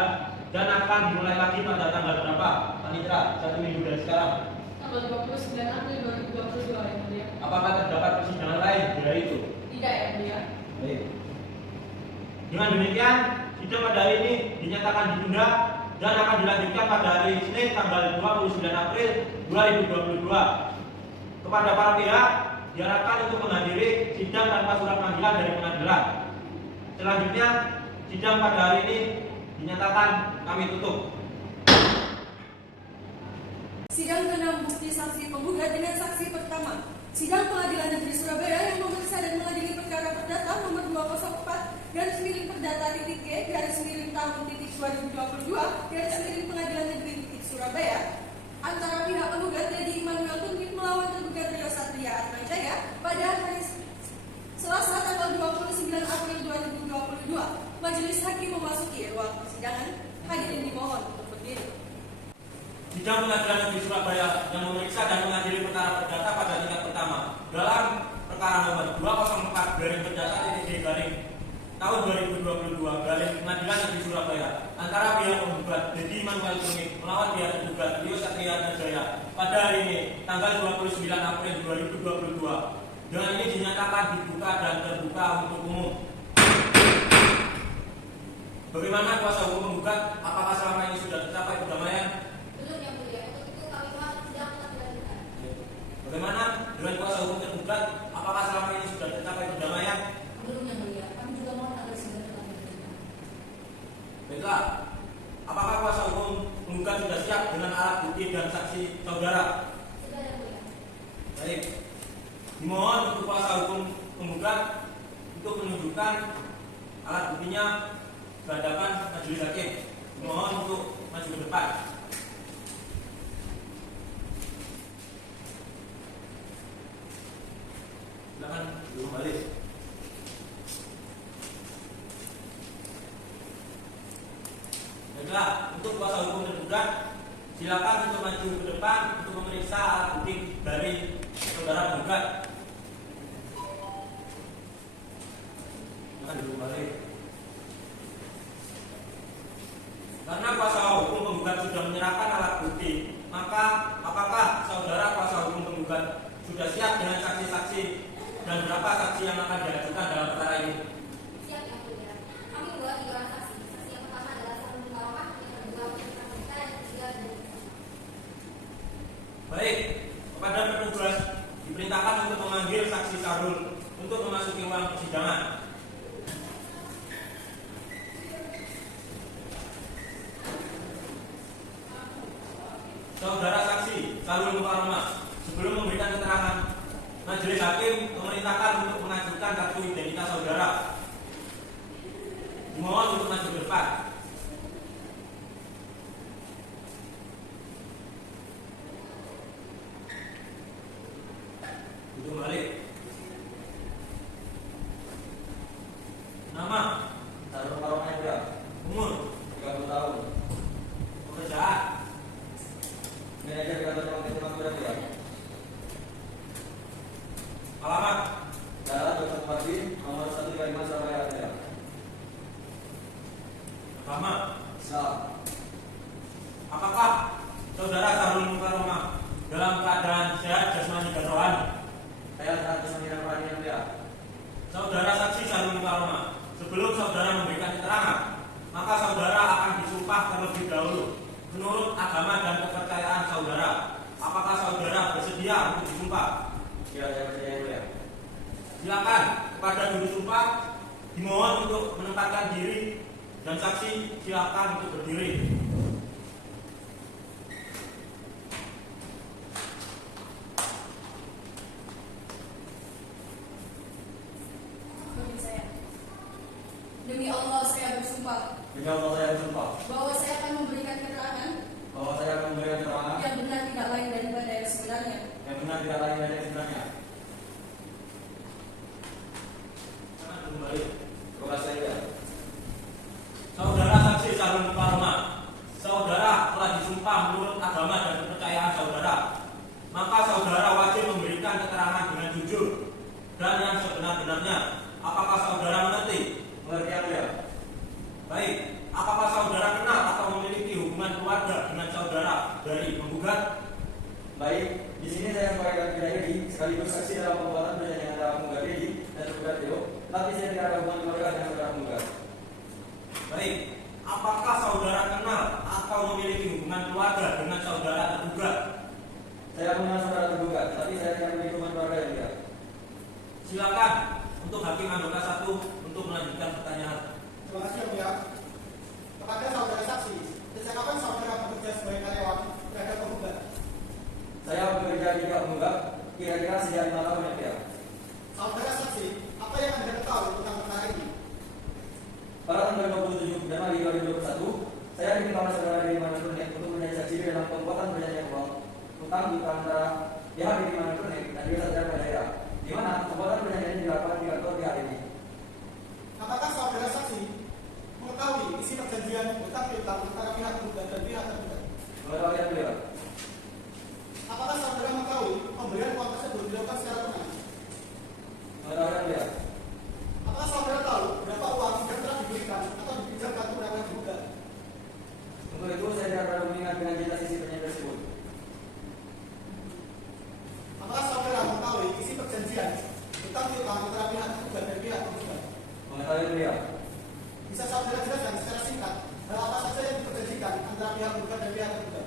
dan akan dimulai lagi pada tanggal berapa? Panitra, 1 minggu dari sekarang. Tanggal 29 April 2022 yang mulia. Apakah terdapat persidangan lain di hari itu? Tidak yang mulia. Baik. Dengan demikian, sidang pada hari ini dinyatakan ditunda dan akan dilanjutkan pada hari Senin tanggal 29 April 2022. Kepada para pihak diharapkan untuk menghadiri sidang tanpa surat panggilan dari pengadilan. Selanjutnya, sidang pada hari ini dinyatakan kami tutup. Sidang ke-6 bukti saksi penggugat dengan saksi pertama. Sidang Pengadilan Negeri Surabaya yang memeriksa dan mengadili perkara perdata nomor 204 garis miring perdata titik G garis miring tahun titik 2022 garis miring Pengadilan Negeri titik Surabaya antara pihak penggugat Dedi Immanuel Turnip melawan tergugat Rio Satria Atmajaya pada hari Selasa tanggal 29 April 2022. Majelis Hakim memasuki ruang persidangan. Hadirin dimohon untuk berdiri. Sidang Pengadilan Negeri Surabaya yang memeriksa dan mengadili perkara perdata pada tingkat pertama dalam perkara nomor 204 garing perdata titik D garing tahun 2022 garing Pengadilan Negeri Surabaya antara pihak penggugat Dedi Immanuel Turnip melawan pihak tergugat Rio Satria Atmajaya pada hari ini tanggal 29 April 2022. Dengan ini dinyatakan dibuka dan terbuka untuk umum. Bagaimana kuasa hukum penggugat? Apakah selama ini sudah tercapai perdamaian? Belum yang mulia. Untuk itu kami mohon sidang tetap dilanjutkan. Bagaimana dengan kuasa hukum tergugat? Apakah selama ini sudah tercapai perdamaian? Belum yang mulia. Kami juga mohon agar sidang tetap dilanjutkan. Baiklah. Apakah kuasa hukum penggugat sudah siap dengan alat bukti dan saksi saudara? Sudah yang mulia. Baik. Dimohon untuk kuasa hukum penggugat untuk menunjukkan alat buktinya ke hadapan majelis hakim. Dimohon untuk maju ke depan. Silakan kembali. Baiklah, untuk kuasa hukum tergugat Silakan untuk maju ke depan untuk memeriksa alat bukti dari saudara penggugat. Silakan duduk balik. Karena kuasa hukum penggugat sudah menyerahkan alat bukti, maka apakah saudara kuasa hukum penggugat sudah siap dengan saksi-saksi dan berapa saksi yang akan diajukan dalam perkara ini? Siap yang mulia. Kami membawa 3 orang saksi. Saksi yang pertama adalah Sarul Mukaromah, yang kedua Ustaz Kita, yang ketiga dan Baik, kepada petugas diperintahkan untuk memanggil saksi Sarul untuk memasuki ruang persidangan. Saudara saksi Sarul Mukaromah, sebelum memberikan keterangan, majelis hakim memerintahkan untuk mengajukan kartu identitas saudara. Dimohon untuk maju ke depan. Duduk balik. Nama, Sarul Mukaromah yang mulia. umur, 30 tahun. pekerjaan, Manajer kantor Pengadilan Muda ya. alamat, Jalan Dr. Pardi, nomor 125 Surabaya ya. agama. Islam. Apakah saudara Sarul Mukaromah dalam keadaan sehat jasmani dan rohani? Saya sangat bersemangat rohani yang mulia. Saudara saksi Sarul Mukaromah, sebelum saudara memberikan keterangan, maka saudara akan disumpah terlebih dahulu menurut agama dan kepercayaan saudara. Apakah saudara bersedia untuk disumpah? Ya, saya percaya yang mulia. Silakan kepada juru sumpah dimohon untuk menempatkan diri dan saksi silakan untuk berdiri. Bagi saya. Demi Allah saya bersumpah Demi Allah saya bersumpah bahwa saya akan memberikan keterangan bahwa saya akan memberikan keterangan yang benar tidak lain daripada yang sebenarnya. yang benar tidak lain dari yang sebenarnya. Jangan kembali. Terima kasih ya. Saudara saksi Sarul Mukaromah, saudara telah disumpah menurut agama dan kepercayaan saudara. Maka saudara wajib memberikan keterangan dengan jujur dan yang sebenar-benarnya. Apakah saudara mengerti? Mengerti yang mulia. Baik, apakah saudara kenal atau memiliki hubungan keluarga dengan saudara dari penggugat? Baik, di sini saya sampaikan tidak Edi sekaligus saksi dalam pembuatan perjanjian antara penggugat Edi dan tergugat Theo. Tapi saya tidak ada hubungan keluarga dengan saudara penggugat. Baik, apakah saudara kenal atau memiliki hubungan keluarga dengan saudara tergugat? Saya mengenal saudara tergugat, tapi saya tidak memiliki hubungan keluarga yang mulia. Silakan untuk hakim anggota 1 untuk melanjutkan pertanyaan. Terima kasih yang mulia. Kepada saudara saksi, sejak kapan saudara bekerja sebagai karyawan terhadap penggugat? Saya bekerja di pihak penggugat kira-kira sejak 5 tahun yang mulia. Saudara saksi, apa yang Anda ketahui tentang perkara ini? Pada tanggal 27 Januari 2021, saya diminta oleh saudara dari Manurnet untuk menjadi saksi dalam pembuatan perjanjian uang utang di antara pihak dari Manurnet dan desa daerah daerah, di mana pembuatan perjanjian dilakukan di kantor pihak ini. Apakah saudara saksi mengetahui isi perjanjian utang piutang antara pihak penggugat dan pihak tergugat? Mengetahui yang mulia. Apakah saudara mengetahui pemberian uang tersebut dilakukan secara tunai? Mengetahui yang mulia. Apakah saudara tahu berapa uang yang telah diberikan atau dipinjamkan tunai oleh penggugat? Untuk itu saya tidak terlalu mengingat dengan jelas isi perjanjian tersebut. Apakah saudara mengetahui isi perjanjian utang piutang antara pihak tergugat dan pihak penggugat? Mengetahui yang mulia. Bisa saudara jelaskan secara singkat hal apa saja yang diperjanjikan antara pihak penggugat dan pihak tergugat?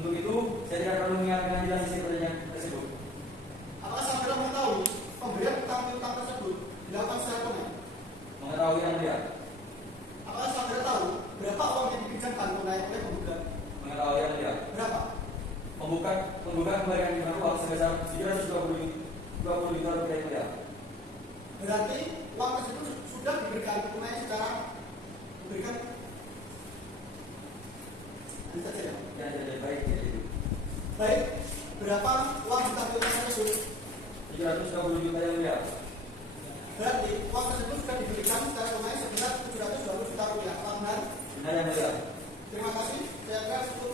Untuk itu saya tidak terlalu mengingat dengan jelas isi perjanjian tersebut. Apakah saudara mengetahui pemberian utang piutang tersebut dilakukan secara tunai? Mengetahui yang mulia. Apakah saudara tahu berapa uang yang dipinjamkan tunai oleh penggugat? Mengetahui yang mulia. Berapa? Penggugat memberikan jumlah uang sebesar 720 juta rupiah yang mulia. Berarti uang tersebut sudah diberikan tunai secara diberikan bisa saja. Ya, baik. Baik, berapa uang utang piutang tersebut? 720 juta yang mulia. Berarti uang tersebut sudah diberikan secara tunai sebesar 720 juta rupiah. Apa benar? Benar yang mulia. Terima kasih. Saya kira cukup.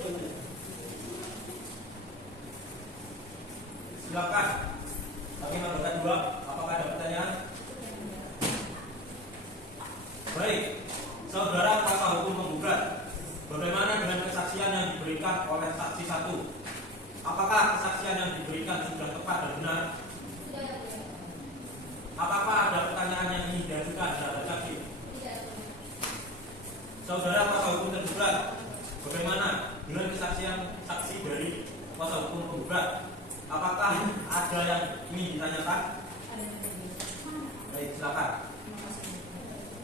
Baik, saudara kuasa hukum penggugat, bagaimana dengan kesaksian yang diberikan oleh saksi 1? Apakah kesaksian yang diberikan sudah tepat dan benar? Sudah ya mulia. Apakah ada pertanyaan yang ingin diajukan terhadap saksi? Tidak ya mulia. Saudara kuasa hukum tergugat, bagaimana dengan kesaksian saksi dari kuasa hukum penggugat? Apakah ada yang ingin ditanyakan? Ada yang berbeda. Baik, silakan. Terima kasih.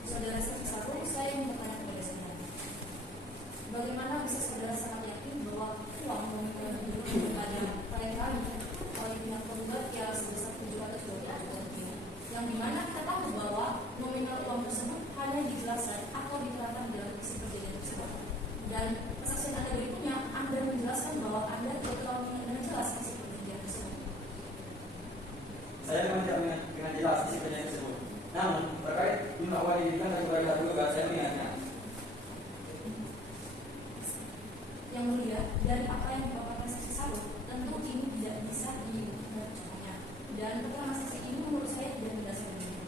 Saudara saksi 1, saya ingin bertanya kepada saudara. Bagaimana bisa saudara sangat yakin bahwa uang yang diberikan kepada klien kami oleh pihak penggugat ialah sebesar 720 juta rupiah, yang dimana kita tahu bahwa nominal uang tersebut hanya dijelaskan atau diterangkan dalam isi perjanjian tersebut. Dan kesaksian Anda berikutnya, Anda menjelaskan bahwa Anda tidak terlalu mengenal dengan jelas isi perjanjian tersebut. Saya memang tidak mengingat dengan jelas isi perjanjian tersebut. Namun, terkait jumlah uang yang diberikan dari pihak penggugat, saya mengingatnya. Yang mulia, dari apa yang dipaparkan saksi 1, tentu ini tidak bisa diungkap contohnya. Dan keterangan saksi ini menurut saya tidak berdasarkan ini.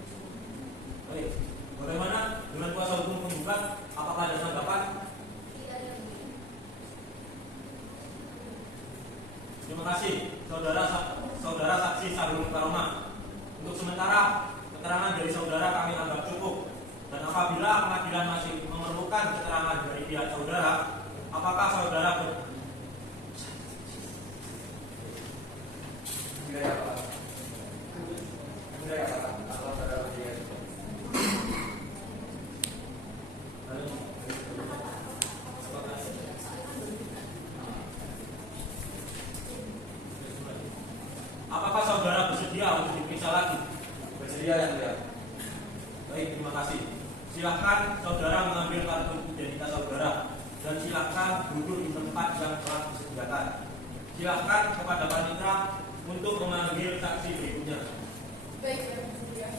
Baik, bagaimana dengan kuasa hukum penggugat? Apakah ada tanggapan? Tidak ya mulia. Terima kasih, saudara saksi Sarul Karoma. Untuk sementara, keterangan dari saudara kami anggap cukup. Dan apabila pengadilan masih memerlukan keterangan dari pihak saudara, apakah saudara Budaya apa? Budaya apa? Apa saudara budaya? Apakah saudara bersedia untuk diperiksa lagi? Bersedia yang mulia. Baik, terima kasih. Silakan saudara mengambil kartu identitas saudara dan silakan duduk di tempat yang telah disediakan. Silakan kepada panitia untuk memanggil saksi berikutnya. Baik, Yang mulia.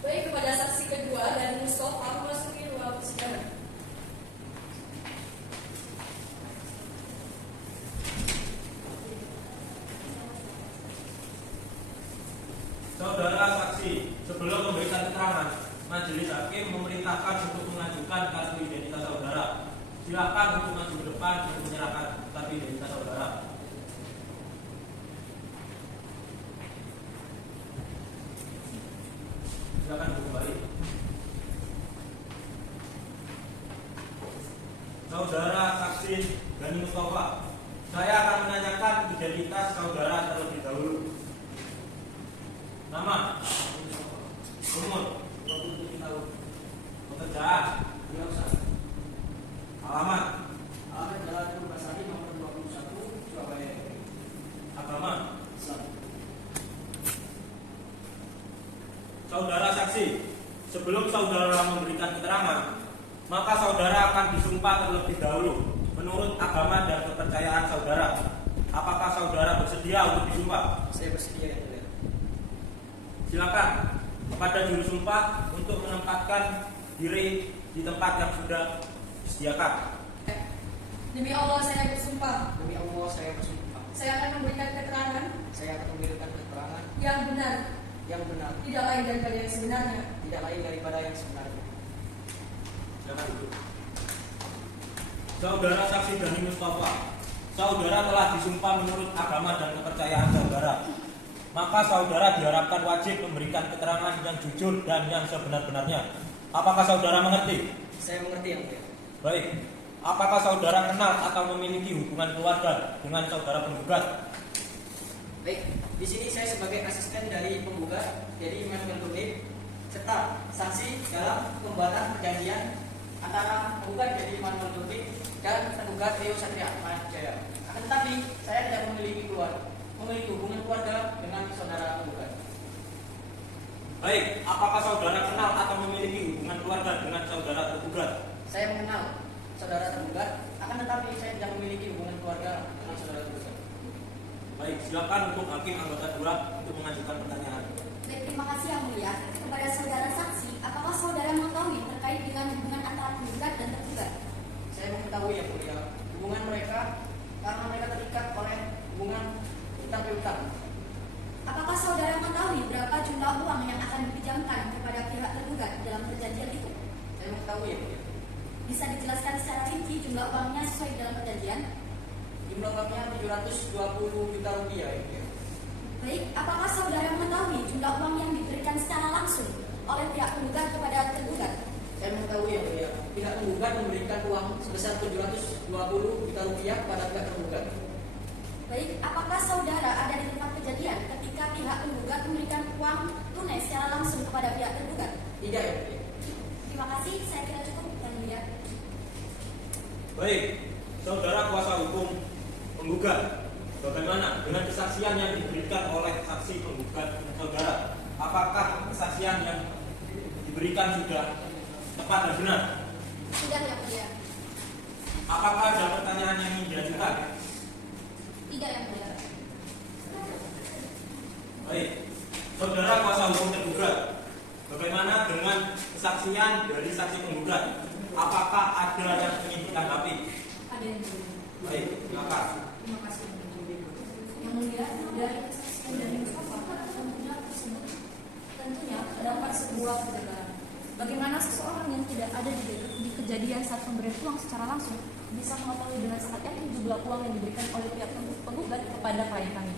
Baik, kepada saksi kedua dari Mustafa memasuki ruang persidangan. Saudara saksi, sebelum memberikan keterangan, majelis hakim memerintahkan untuk mengajukan kartu identitas saudara. Silakan untuk maju ke depan untuk menyerahkan kartu identitas saudara. Silakan duduk kembali. Saudara saksi Gani Mustafa, saya akan menanyakan identitas saudara terlebih dahulu. Nama, umur, 27 tahun, pekerjaan, alamat, Jalan Purbasari nomor 21, Surabaya. agama. Islam. Saudara saksi, sebelum saudara memberikan keterangan, maka saudara akan disumpah terlebih dahulu menurut agama dan kepercayaan saudara. Apakah saudara bersedia untuk disumpah? Saya bersedia yang mulia. Silakan kepada juru sumpah untuk menempatkan diri di tempat yang sudah disediakan. Demi Allah saya bersumpah, Demi Allah saya bersumpah. saya akan memberikan keterangan Saya akan memberikan keterangan yang benar, yang benar, tidak lain daripada yang sebenarnya. tidak lain daripada yang sebenarnya. Silakan duduk. Saudara saksi Gani Mustafa, saudara telah disumpah menurut agama dan kepercayaan saudara. Maka saudara diharapkan wajib memberikan keterangan yang jujur dan yang sebenar-benarnya. Apakah saudara mengerti? Saya mengerti yang mulia. Baik. Apakah saudara kenal atau memiliki hubungan keluarga dengan saudara penggugat? Baik, di sini saya sebagai asisten dari penggugat, jadi Immanuel Tobib, serta saksi dalam pembuatan perjanjian antara penggugat jadi Immanuel Tobib dan tergugat Rio Satria Atma Jaya. Akan tetapi saya tidak memiliki hubungan keluarga dengan saudara penggugat. Baik. Apakah saudara kenal atau memiliki hubungan keluarga dengan saudara tergugat? Saya mengenal saudara tergugat, akan tetapi saya tidak memiliki hubungan keluarga dengan saudara tergugat. Baik. Silakan untuk hakim anggota 2 untuk mengajukan pertanyaan. Baik, terima kasih yang mulia. Kepada saudara saksi, apakah saudara mengetahui terkait dengan hubungan antara penggugat dan tergugat? Saya mengetahui yang mulia hubungan mereka mengetahui. Bisa dijelaskan secara rinci jumlah uangnya sesuai dalam perjanjian? Jumlah uangnya 720 juta rupiah. Baik, apakah saudara mengetahui jumlah uang yang diberikan secara langsung oleh pihak penggugat kepada tergugat? Saya mengetahui yang mulia, pihak penggugat memberikan uang sebesar 720 juta rupiah pada pihak tergugat. Baik, apakah saudara ada di tempat kejadian ketika pihak penggugat memberikan uang tunai secara langsung kepada pihak tergugat? Tidak ya mulia. Terima kasih, saya kira cukup yang mulia. Baik, saudara kuasa hukum penggugat, bagaimana dengan kesaksian yang diberikan oleh saksi penggugat saudara? Apakah kesaksian yang diberikan sudah tepat dan benar? Sudah yang mulia. Apakah ada pertanyaan yang ingin diajukan? Tidak yang mulia. Baik, saudara kuasa hukum tergugat, bagaimana dengan kesaksian dari saksi penggugat? Apakah ada yang ingin ditanggapi? Ada yang mulia. Baik, silakan. Terima kasih. Yang mulia, dari kesaksian dari Mustafa tentunya terdapat sebuah kegagalan. Bagaimana seseorang yang tidak ada di kejadian saat pemberian uang secara langsung bisa mengetahui dengan sangat yakin jumlah uang yang diberikan oleh pihak penggugat kepada klien kami.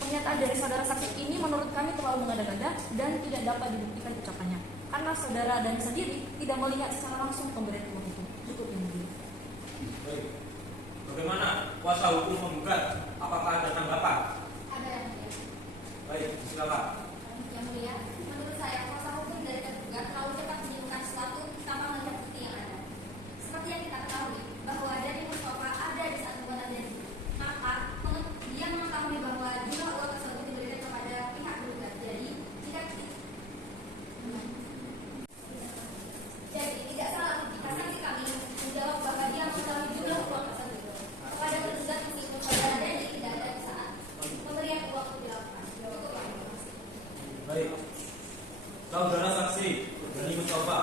Pernyataan dari saudara saksi ini menurut kami terlalu mengada-ngada dan tidak dapat dibuktikan ucapannya, karena saudara dan sendiri tidak melihat secara langsung pemberian uang itu. Cukup yang mulia. Baik. Bagaimana kuasa hukum penggugat? Apakah ada tanggapan? Ada yang mulia. Baik, silakan. Yang mulia, menurut saya kuasa hukum dari tergugat terlalu cepat menyimpulkan sesuatu tanpa melihat bukti yang ada. Seperti yang kita ketahui bahwa dari Mustafa ada di saat pembuatan janji, maka dia mengetahui bahwa jumlah uang tersebut diberikan kepada pihak tergugat. Jadi tidak salah ketika saksi kami menjawab bahwa dia mengetahui jumlah uang tersebut kepada tergugat meskipun saudara Dedi tidak ada di saat pemberian uang dilakukan. Baik. Saudara saksi Dani Mustafa,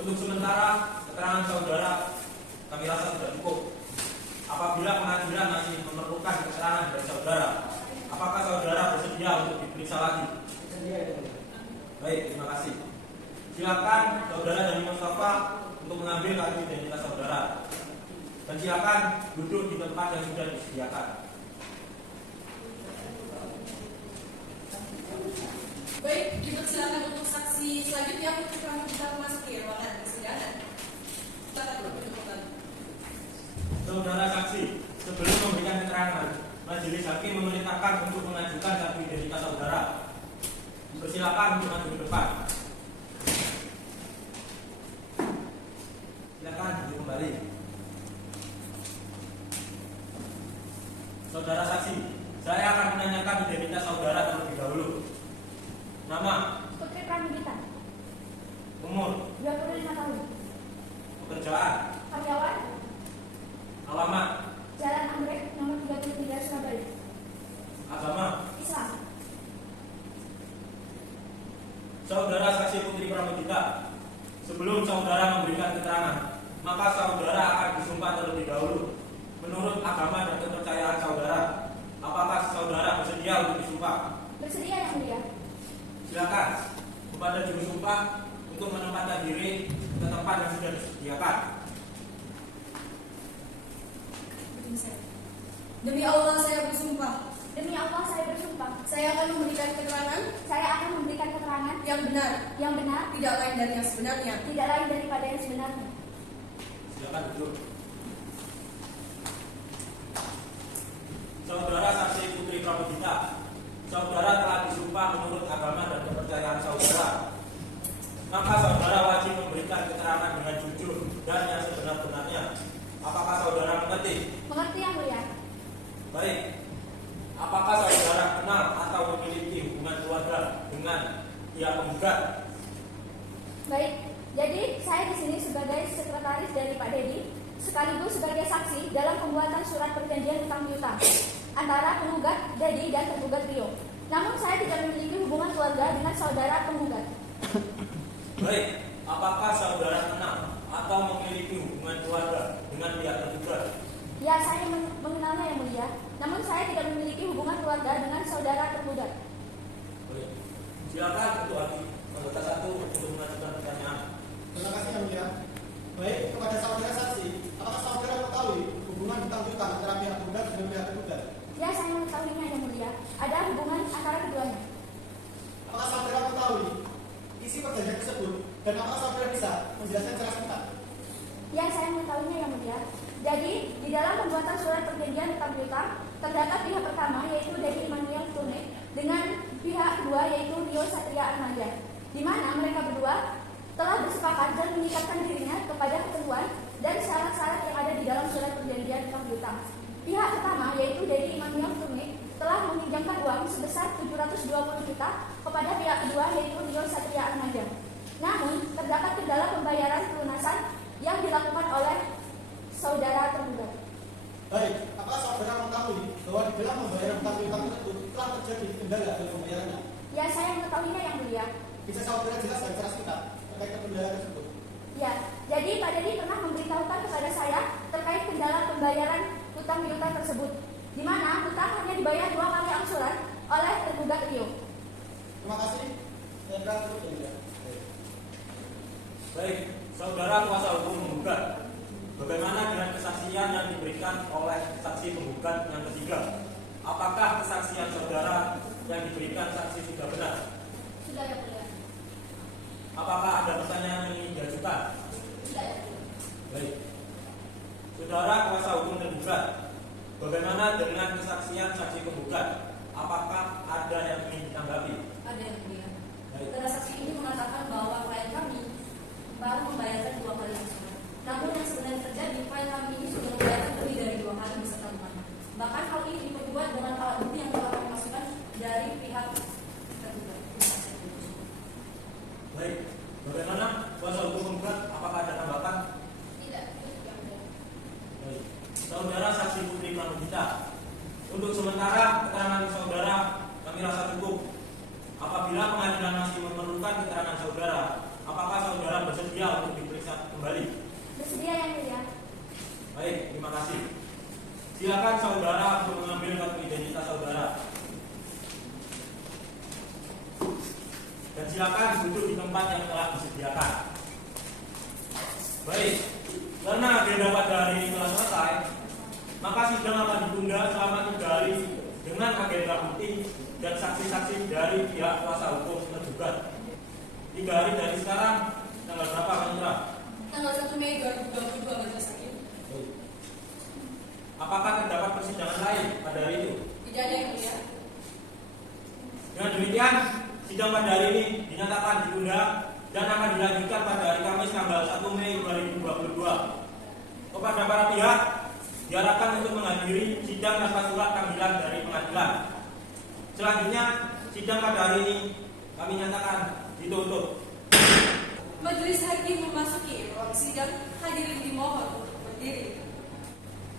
untuk sementara keterangan saudara kami rasa sudah cukup. Apabila pengadilan masih memerlukan keterangan dari saudara, apakah saudara bersedia untuk diperiksa lagi? Baik, terima kasih. Silakan saudara Dani Mustafa untuk mengambil kartu identitas saudara. Dan silakan duduk di tempat yang sudah disediakan. Baik, dipersilakan untuk saksi selanjutnya. Putri Pramudia memasuki ruangan persidangan. Silakan duduk kembali. Saudara saksi, sebelum memberikan keterangan, majelis hakim memerintahkan untuk mengajukan kartu identitas saudara. Persilakan untuk maju ke depan. Silakan duduk kembali. Saudara saksi, saya akan menanyakan identitas saudara terlebih dahulu. Nama, Putri Pramudita, umur, 25 tahun, pekerjaan, karyawan, alamat, Jalan Anggrek, nomor 33, Surabaya, agama. Islam. Saudara saksi Putri Pramudita, sebelum saudara memberikan keterangan, maka saudara akan disumpah terlebih dahulu menurut agama dan kepercayaan saudara. Apakah saudara bersedia untuk disumpah? Bersedia yang mulia. Silakan kepada juru sumpah untuk menempatkan diri ke tempat yang sudah disediakan. Demi Allah saya bersumpah, Demi Allah saya bersumpah, saya akan memberikan keterangan saya akan memberikan keterangan yang benar, yang benar, tidak lain dari yang sebenarnya. tidak lain daripada yang sebenarnya. Silakan duduk. Saudara saksi Putri Pramudita, saudara telah disumpah menurut agama dan kepercayaan saudara. Maka saudara wajib memberikan keterangan dengan jujur dan yang sebenar-benarnya. Apakah saudara mengerti? Mengerti yang mulia? Baik. Apakah saudara kenal atau memiliki hubungan keluarga dengan pihak penggugat? Baik, jadi saya di sini sebagai sekretaris dari Pak Dedi, sekaligus sebagai saksi dalam pembuatan surat perjanjian utang piutang antara penggugat Dedi dan tergugat Rio. Namun saya tidak memiliki hubungan keluarga dengan saudara penggugat. Baik. Apakah saudara kenal atau memiliki hubungan keluarga dengan pihak tergugat? Ya, saya mengenalnya yang mulia. Namun saya tidak memiliki hubungan keluarga dengan saudara tergugat. Baik. Silakan untuk anggota satu untuk mengajukan pertanyaan. Terima kasih yang mulia. Baik, kepada saudara saksi, apakah saudara mengetahui hubungan hutang-piutang antara pihak tergugat dengan pihak tergugat? Ya, saya mengetahuinya yang mulia. Ada hubungan antara keduanya. Apakah saudara mengetahui isi perjanjian tersebut dan apakah saudara bisa menjelaskan secara singkat? Ya, saya mengetahuinya yang mulia. Jadi, di dalam pembuatan surat perjanjian hutang piutang terdapat pihak pertama yaitu Dedi Immanuel Turnek dengan pihak kedua yaitu Rio Satria Atmaja, di mana mereka berdua telah bersepakat dan mengikatkan dirinya kepada ketentuan dan syarat-syarat yang ada di dalam surat perjanjian hutang piutang. Pihak pertama yaitu Dedi Immanuel Turnek telah meminjamkan uang sebesar 720 juta kepada pihak kedua yaitu Rio Satria Atmaja. Namun, terdapat kendala pembayaran pelunasan yang dilakukan oleh saudara tergugat. Baik, apakah saudara mengetahui bahwa di dalam pembayaran hutang-piutang tersebut telah terjadi kendala dalam pembayarannya? Ya, saya mengetahuinya yang mulia. Bisa saudara jelaskan secara singkat terkait kendala tersebut? Ya, jadi Pak Dedi pernah memberitahukan kepada saya terkait kendala pembayaran hutang piutang tersebut, di mana hutang hanya dibayar 2 kali angsuran oleh tergugat Rio. Terima kasih. Saya berangkat yang mulia. Baik, saudara kuasa hukum menggugat. Bagaimana dengan kesaksian yang diberikan oleh saksi penggugat yang ketiga? Apakah kesaksian saudara yang diberikan saksi sudah benar? Sudah yang mulia. Apakah ada pertanyaan yang ingin diajukan? Sudah yang mulia. Baik. Saudara kuasa hukum tergugat. Bagaimana dengan kesaksian saksi penggugat? Apakah ada yang ingin ditanggapi? Ada yang mulia. Baik. Saudara saksi ini mengatakan bahwa klien kami baru membayarkan 2 kali angsuran. Namun yang sebenarnya terjadi, klien kami ini sudah membayarkan lebih dari 2 kali beserta bunganya. Bahkan hal ini diperkuat dengan alat bukti yang telah kami masukkan dari pihak tergugat. Baik. Bagaimana kuasa hukum penggugat? Apakah ada tambahan? Tidak, yang mulia. Baik. Saudara saksi Putri Pranudita. Untuk sementara keterangan saudara kami rasa cukup. Apabila pengadilan masih memerlukan keterangan saudara, apakah saudara bersedia untuk diperiksa kembali? Bersedia yang mulia. Baik, terima kasih. Silakan saudara untuk mengambil kartu identitas saudara. Dan silakan duduk di tempat yang telah disediakan. Baik, karena agenda pada hari ini telah selesai, maka sidang akan ditunda selama 3 hari dengan agenda bukti dan saksi-saksi dari pihak kuasa hukum tergugat. 3 hari dari sekarang, tanggal berapa akan menyerah? Tanggal 1 Mei 2022 majelis hakim. Apakah terdapat persidangan lain pada hari itu? Tidak ada yang mulia. Dengan demikian, sidang pada hari ini dinyatakan ditunda dan akan dilanjutkan pada hari Kamis tanggal 1 Mei 2022. Kepada para pihak, diharapkan untuk menghadiri sidang tanpa surat panggilan dari pengadilan. Selanjutnya, sidang pada hari ini kami nyatakan ditutup. Majelis hakim memasuki ruang sidang. Hadirin dimohon untuk berdiri.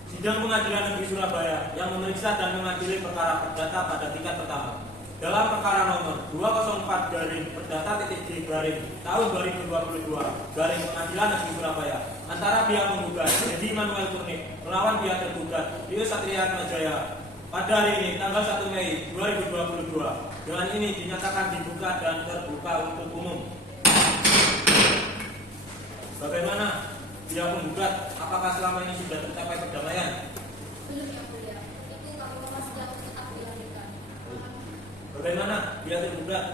Sidang Pengadilan Negeri Surabaya yang memeriksa dan mengadili perkara perdata pada tingkat pertama dalam perkara nomor 204 Perdata.D tahun 2022 Pengadilan Negeri Surabaya antara pihak penggugat Dedi Immanuel Turnek melawan pihak tergugat Rio Satria Atmaja pada hari ini tanggal 1 Mei 2022 dengan ini dinyatakan dibuka dan terbuka untuk umum. Bagaimana pihak penggugat? Apakah selama ini sudah tercapai perdamaian? Belum yang mulia. Itu kami masih dalam tetap dilanjutkan. Bagaimana pihak tergugat?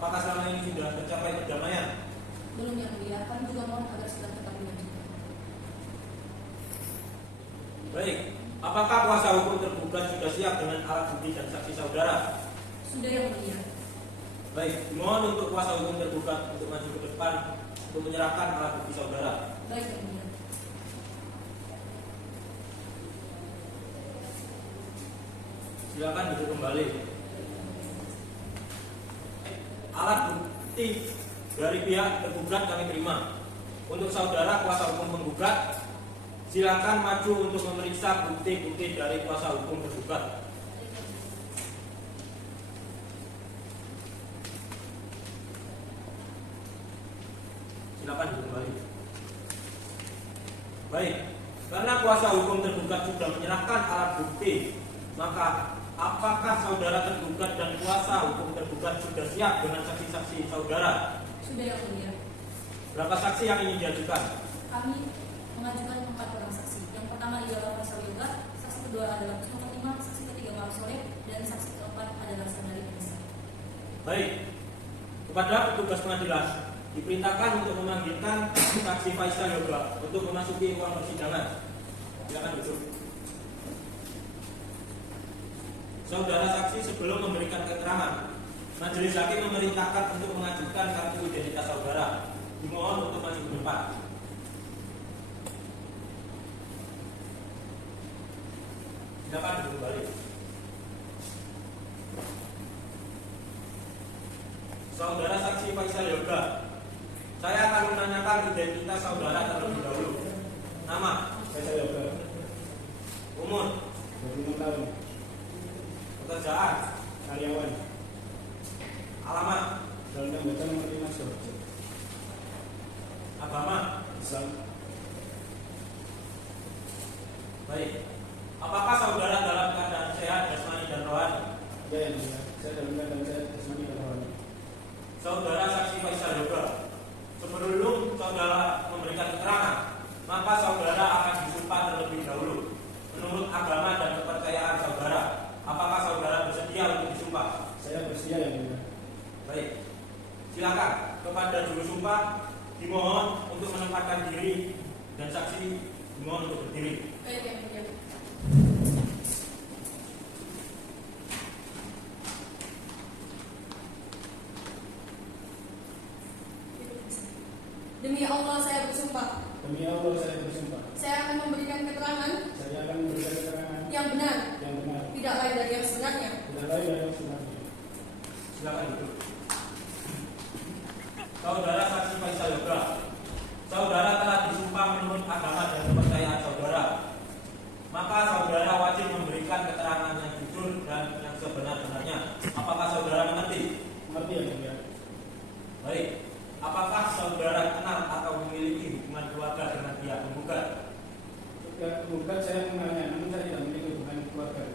Apakah selama ini sudah tercapai perdamaian? Belum yang mulia. Kami juga mohon agar sidang tetap dilanjutkan. Baik, apakah kuasa hukum tergugat sudah siap dengan alat bukti dan saksi saudara? Sudah yang mulia. Baik, dimohon untuk kuasa hukum tergugat untuk maju ke depan untuk menyerahkan alat bukti saudara. Baik yang mulia. Silakan duduk kembali. Alat bukti dari pihak tergugat kami terima. Untuk saudara kuasa hukum penggugat, silakan maju untuk memeriksa bukti-bukti dari kuasa hukum tergugat. Silakan duduk kembali. Baik, karena kuasa hukum tergugat sudah menyerahkan alat bukti, maka apakah saudara tergugat dan kuasa hukum tergugat sudah siap dengan saksi-saksi saudara? Sudah yang mulia. Berapa saksi yang ingin diajukan? Kami mengajukan 4 orang saksi. Yang pertama ialah Faisal Yoga, saksi kedua adalah Kusno Fatimah, saksi ketiga Maruf Soleh, dan saksi keempat adalah Saudari Vanessa. Baik, kepada petugas pengadilan diperintahkan untuk memanggilkan saksi Faisal Yoga untuk memasuki ruang persidangan. Silakan duduk. Saudara saksi, sebelum memberikan keterangan, majelis hakim memerintahkan untuk mengajukan kartu identitas saudara. Dimohon untuk maju ke depan. Silakan duduk kembali. Saudara saksi Faisal Yoga, saya akan menanyakan identitas saudara terlebih dahulu. Nama? Faisal Yoga, Umur? 25 tahun, Pekerjaan? karyawan, Alamat? Jalan Baca nomor 5 Sidoarjo, Agama? Islam. Baik. Apakah saudara dalam keadaan sehat jasmani dan rohani? Ya, yang mulia, saya dalam keadaan sehat jasmani dan rohani. Saudara saksi Faisal Yoga, sebelum saudara memberikan keterangan, maka saudara akan disumpah terlebih dahulu. Menurut agama dan kepercayaan saudara, apakah saudara bersedia untuk disumpah? Saya bersedia, yang mulia. Baik. Silakan kepada juru sumpah dimohon untuk menempatkan diri dan saksi dimohon untuk berdiri. Baik, yang mulia. Demi Allah saya bersumpah, Demi Allah saya bersumpah, saya akan memberikan keterangan saya akan memberikan keterangan yang benar, yang benar, tidak lain dari yang sebenarnya. tidak lain dari yang sebenarnya. Silakan duduk. Saudara saksi Faisal Yoga, saudara telah disumpah menurut agama dan kepercayaan saudara. Maka saudara wajib memberikan keterangan yang jujur dan yang sebenar-benarnya. Apakah saudara mengerti? Mengerti, yang mulia. Baik. Apakah saudara kenal atau memiliki hubungan keluarga dengan pihak penggugat? Ya, penggugat saya mengenalnya, namun saya tidak memiliki hubungan keluarga.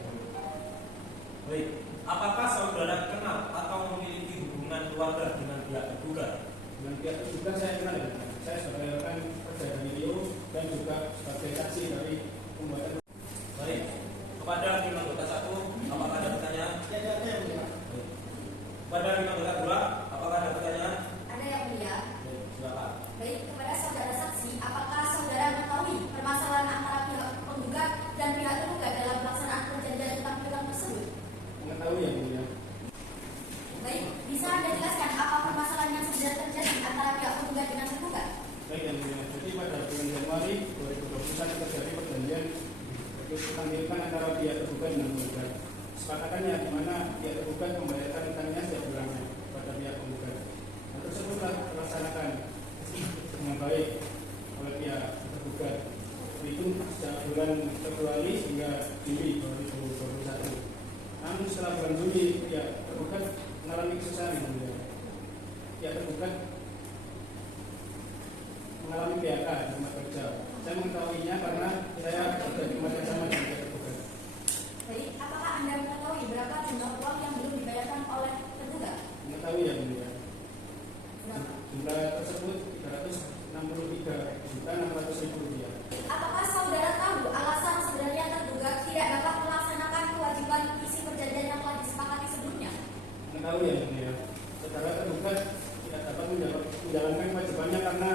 Baik. Apakah saudara kenal atau memiliki hubungan keluarga dengan pihak penggugat? Dengan pihak penggugat saya kenal, ya. Saya sebagai rekan kerja dari Rio dan juga sebagai saksi dari pembuatan. Baik. Kepada tim anggota 1, apakah ada pertanyaan? Ya, yang mulia. Baik. Kepada tim anggota 2, apakah ada pertanyaan? Ada yang mulia. Baik, silakan. Baik, kepada saudara saksi, apakah saudara mengetahui permasalahan antara pihak penggugat dan pihak tergugat dalam pelaksanaan perjanjian tentang piutang tersebut? Mengetahui, yang mulia. Baik, bisa Anda jelaskan apa permasalahan yang sebenarnya terjadi antara pihak penggugat dengan tergugat? Baik, yang mulia. Jadi pada bulan Januari 2021 terjadi perjanjian untuk menampilkan antara pihak tergugat dengan penggugat. Kesepakatannya di mana pihak tergugat membayarkan utangnya setiap bulannya kepada pihak penggugat. Hal tersebut telah dilaksanakan dengan baik oleh pihak tergugat. Itu sejak bulan Februari hingga Juli 2021. Namun setelah bulan Juli pihak tergugat mengalami kesusahan yang mulia. Pihak tergugat mengalami PHK di tempat kerja. Saya mengetahuinya karena saya bekerja di tempat yang sama dengan pihak tergugat. Baik, apakah Anda mengetahui berapa jumlah uang yang belum dibayarkan oleh tergugat? Mengetahui, yang mulia. Berapa? Jumlah tersebut 363.600.000 rupiah. Apakah saudara tahu alasan sebenarnya tergugat tidak dapat melaksanakan kewajiban isi perjanjian yang telah disepakati sebelumnya? Mengetahui, yang mulia. Saudara tergugat tidak dapat menjalankan kewajibannya karena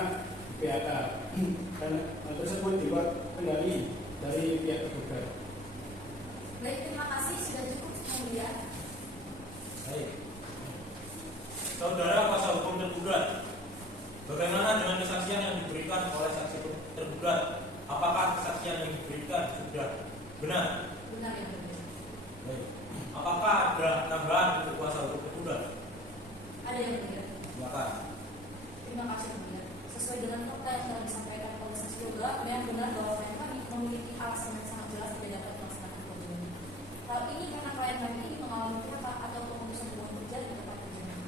PHK dan hal tersebut dibuat kendali dari pihak tergugat. Baik, terima kasih sudah cukup yang mulia. Baik. Saudara kuasa hukum tergugat, bagaimana dengan kesaksian yang diberikan oleh saksi tergugat? Apakah kesaksian yang diberikan sudah benar? Benar yang mulia. Baik. Apakah ada tambahan untuk kuasa hukum tergugat? Ada yang mulia. Silakan. Terima kasih, yang mulia. Sesuai dengan fakta yang telah disampaikan oleh saksi Yoga, memang benar bahwa klien kami memiliki alasan yang sangat jelas tidak dapat melaksanakan kewajiban. Hal ini karena klien kami ini mengalami PHK atau pemutusan hubungan kerja di tempat kerjanya,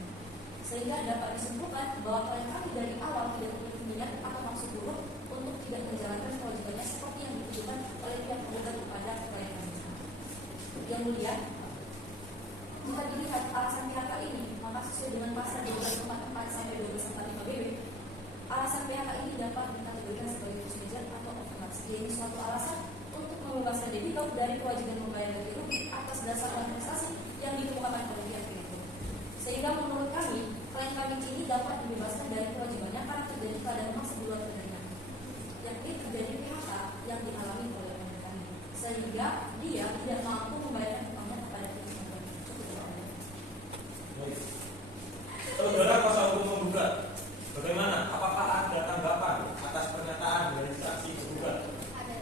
sehingga dapat disimpulkan bahwa klien kami dari awal tidak memiliki niat atau maksud buruk untuk tidak menjalankan kewajibannya seperti yang ditujukan oleh pihak penggugat kepada klien kami. Yang mulia, jika dilihat alasan PHK ini, maka sesuai dengan pasal 1244 sampai 1245 BB, Alasan PHK ini dapat dikategorikan sebagai force majeure atau overlap, yaitu suatu alasan untuk membebaskan debitur dari kewajiban membayar ganti rugi atas dasar manifestasi yang dikemukakan oleh pihak kreditur. Sehingga menurut kami, klien kami ini dapat dibebaskan dari kewajibannya karena terjadi pada masa di luar penerimaan, yakni terjadi PHK yang dialami oleh klien kami, sehingga dia tidak mampu membayarkan utangnya kepada pihak kami. Baik. Saudara kuasa hukum menggugat, bagaimana? Apakah ada tanggapan atas pernyataan dari saksi tergugat? Ada.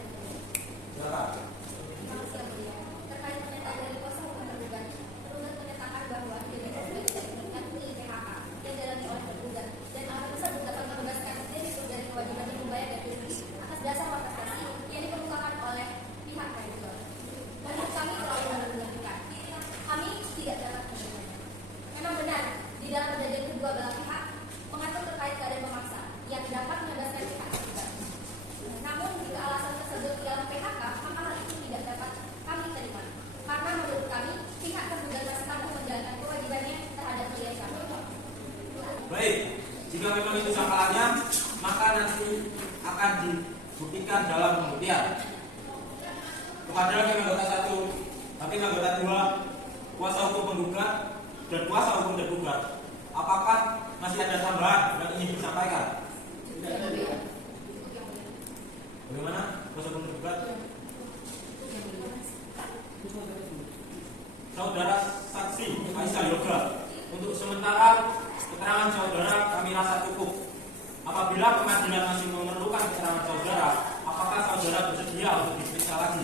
Silakan. Terima kasih yang mulia. Terkait pernyataan dari kuasa hukum tergugat, tergugat menyatakan bahwa debitur sudah tidak diberikan milik PHK yang dialami oleh tergugat dan alasan tersebut dapat membebaskan debitur dari kewajibannya membayar ganti rugi atas dasar manifestasi yang dikemukakan oleh pihak kreditur. Menurut kami terlalu menurunkan. Kami tidak dapat menerimanya. Memang benar, di dalam perjanjian kedua belah pihak mengatur terkait keadaan memaksa yang dapat membebaskan pihak tergugat. Namun jika alasan tersebut dalam PHK, maka hal itu tidak dapat kami terima. Karena menurut kami, pihak tergugat masih mampu menjalankan kewajibannya terhadap klien kami. Baik, jika memang itu sangkalannya, maka nanti akan dibuktikan dalam pembuktian. Kepada hakim anggota 1, hakim anggota 2, kuasa hukum penggugat dan kuasa hukum tergugat, apakah masih ada tambahan yang ingin disampaikan? Bagaimana kuasa hukum tergugat? Saudara saksi Aisyah Yoga, untuk sementara keterangan saudara kami rasa cukup. Apabila pengadilan masih memerlukan keterangan saudara, apakah saudara bersedia untuk diperiksa lagi?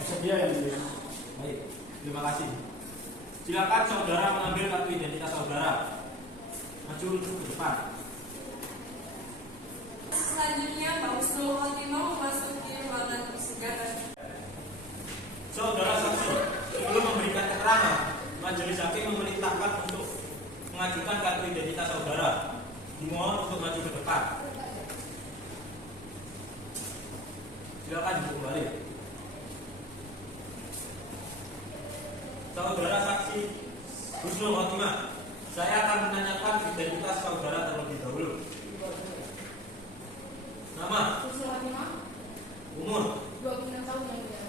Bersedia yang mulia. Baik, terima kasih. Silakan saudara mengambil kartu identitas saudara. Maju ke depan. Selanjutnya, Pak Husnul Khotimah memasuki ruangan persidangan. Saudara saksi, sebelum memberikan keterangan, majelis hakim memerintahkan untuk mengajukan kartu identitas saudara. Dimohon untuk maju ke depan. Silakan duduk kembali. Saudara saksi Husnul Khotimah, saya akan menanyakan identitas saudara terlebih dahulu. Nama, Husnul Khotimah, umur, 26 tahun yang mulia.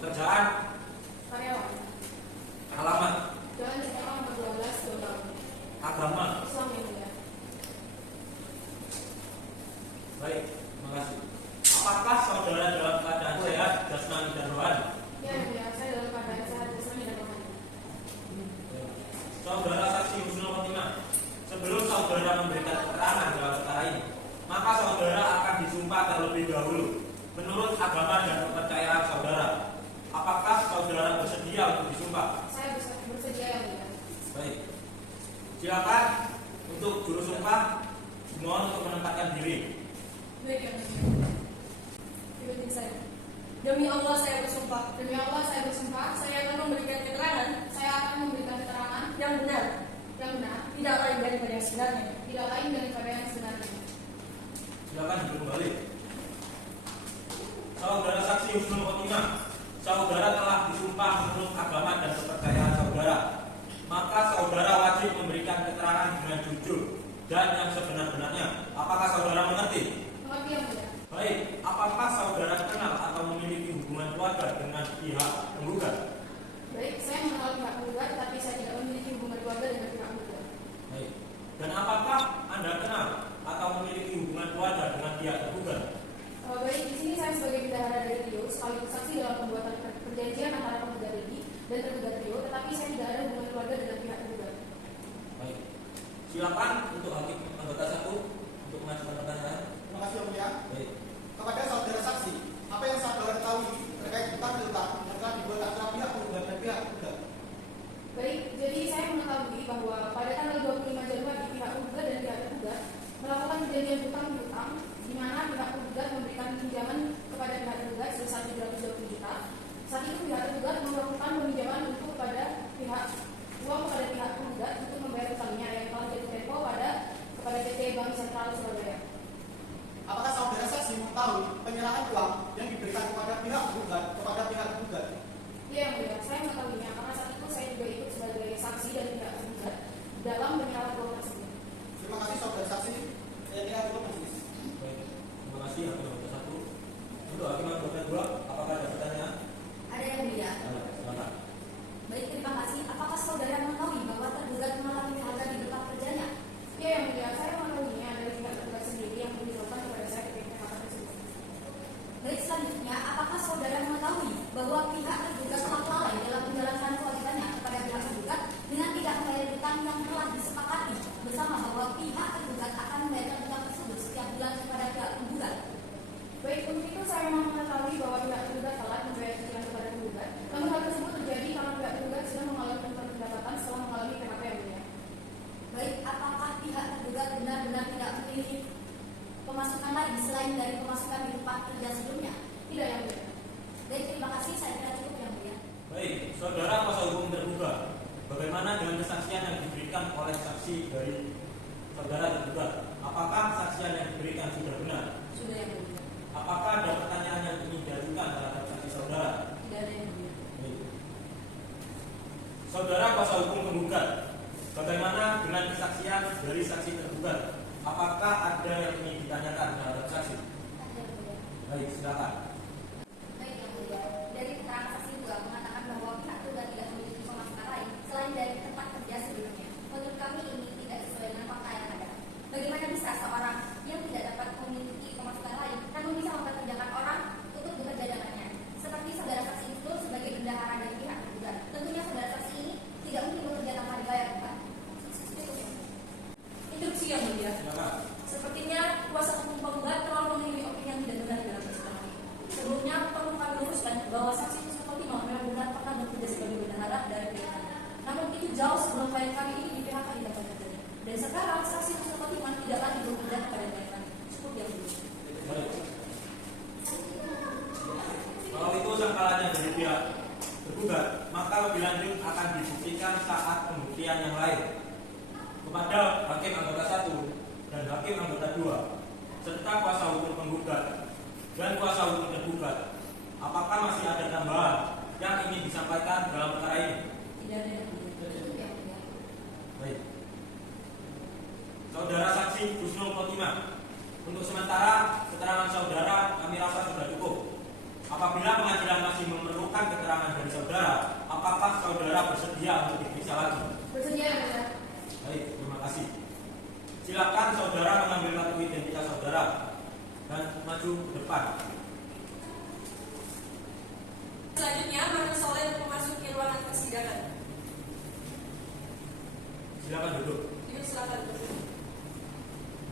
pekerjaan, Karyawan. alamat, Jalan Ciptaan nomor 12, Jombang. agama. Islam yang mulia. Baik, terima kasih. Apakah saudara dalam keadaan sehat, jasmani dan rohani? Ya, yang mulia, saya dalam keadaan sehat, jasmani dan rohani. Saudara saksi Husnul Khotimah, sebelum saudara memberikan keterangan dalam perkara ini, maka saudara akan disumpah terlebih dahulu menurut agama dan kepercayaan saudara. Apakah saudara bersedia untuk disumpah? Saya bersedia yang mulia. Baik. Silakan untuk juru sumpah, mohon untuk menempatkan diri. Baik, yang mulia. Ikutin saya. Demi Allah saya bersumpah. Demi Allah, saya bersumpah, Saya akan memberikan keterangan saya akan memberikan keterangan yang benar, yang benar, tidak lain daripada yang sebenarnya. tidak lain daripada yang sebenarnya. Silakan duduk kembali. Saudara saksi Husnul Khotimah, saudara telah disumpah menurut agama dan kepercayaan saudara. Maka saudara wajib memberikan keterangan dengan jujur dan yang sebenar-benarnya. Apakah saudara mengerti? Mengerti yang mulia. Baik, apakah saudara kenal atau memiliki hubungan keluarga dengan pihak penggugat? Baik, saya mengenal pihak penggugat, tapi saya tidak memiliki hubungan keluarga dengan pihak penggugat. Baik. Dan apakah Anda kenal atau memiliki hubungan keluarga dengan pihak tergugat? Baik, di sini saya sebagai bendahara dari Rio sekaligus saksi dalam pembuatan perjanjian antara penggugat ini dan tergugat Rio, tetapi saya tidak ada hubungan keluarga dengan pihak tergugat. Baik. Silakan untuk hakim anggota 1 untuk mengajukan pertanyaan. Terima kasih yang mulia. Baik. Kepada saudara saksi, apa yang saudara ketahui terkait utang piutang yang telah dibuat antara pihak penggugat dan pihak tergugat? Baik, jadi saya mengetahui bahwa pada tanggal 25 Januari pihak penggugat dan pihak tergugat melakukan perjanjian utang piutang di mana pihak penggugat memberikan pinjaman kepada pihak tergugat sebesar 720 juta. Saat itu pihak tergugat melakukan peminjaman untuk kepada pihak penggugat untuk membayar utangnya yang telah jatuh tempo kepada PT Bank Sentral Surabaya. Apakah saudara saksi mengetahui penyerahan uang yang diberikan kepada pihak penggugat kepada pihak tergugat? Iya, yang mulia, saya mengetahuinya karena saat itu saya juga ikut sebagai saksi dari pihak tergugat dalam penyerahan uang tersebut. Terima kasih saudara saksi. Saya tidak cukup Saudara kuasa hukum penggugat, bagaimana dengan kesaksian dari saksi tergugat? Apakah ada yang ingin ditanyakan terhadap saksi? Baik, silakan. Baik, yang mulia. Dari keterangan saksi juga mengatakan bahwa pihak tergugat tidak memiliki pemasukan lain selain dari tempat kerja sebelumnya. Menurut kami ini tidak sesuai dengan fakta yang ada. Bagaimana bisa seorang yang tidak dapat memiliki pemasukan lain namun bisa mempekerjakan orang untuk bekerja dengannya? Seperti saudara saksi itu sebagai bendahara dari pihak tergugat. Tentunya saudara saksi ini tidak mungkin bekerja tanpa dibayar, bukan? Instruksi yang mulia. Silakan. Sepertinya kuasa hukum penggugat telah memiliki opini yang tidak benar dalam persidangan ini. Sebelumnya perlu kami luruskan bahwa saksi Yusuf Fatimah memang benar pernah bekerja sebagai bendahara dari pihak kami. Namun itu jauh sebelum klien kami ini di PHK di tempat kerjanya. Dan sekarang saksi Yusuf Fatimah tidak lagi bekerja kepada klien kami. Cukup yang mulia. Baik. Kalau itu sangkalannya dari pihak tergugat, maka lebih lanjut akan dibuktikan saat pembuktian yang lain kepada hakim anggota 1 dan hakim anggota 2 serta kuasa hukum penggugat dan kuasa hukum tergugat. Apakah masih ada tambahan yang ingin disampaikan dalam perkara ini? Tidak ada yang mulia. Baik. Saudara saksi Husnul Khotimah, untuk sementara keterangan saudara kami rasa sudah cukup. Apabila pengadilan masih memerlukan keterangan dari saudara, apakah saudara bersedia untuk diperiksa lagi? Bersedia, yang mulia. Baik, terima kasih. Silakan saudara mengambil kartu identitas saudara dan maju ke depan. Selanjutnya, Manu Soleh memasuki ruangan persidangan. Silakan duduk. Ibu silakan duduk.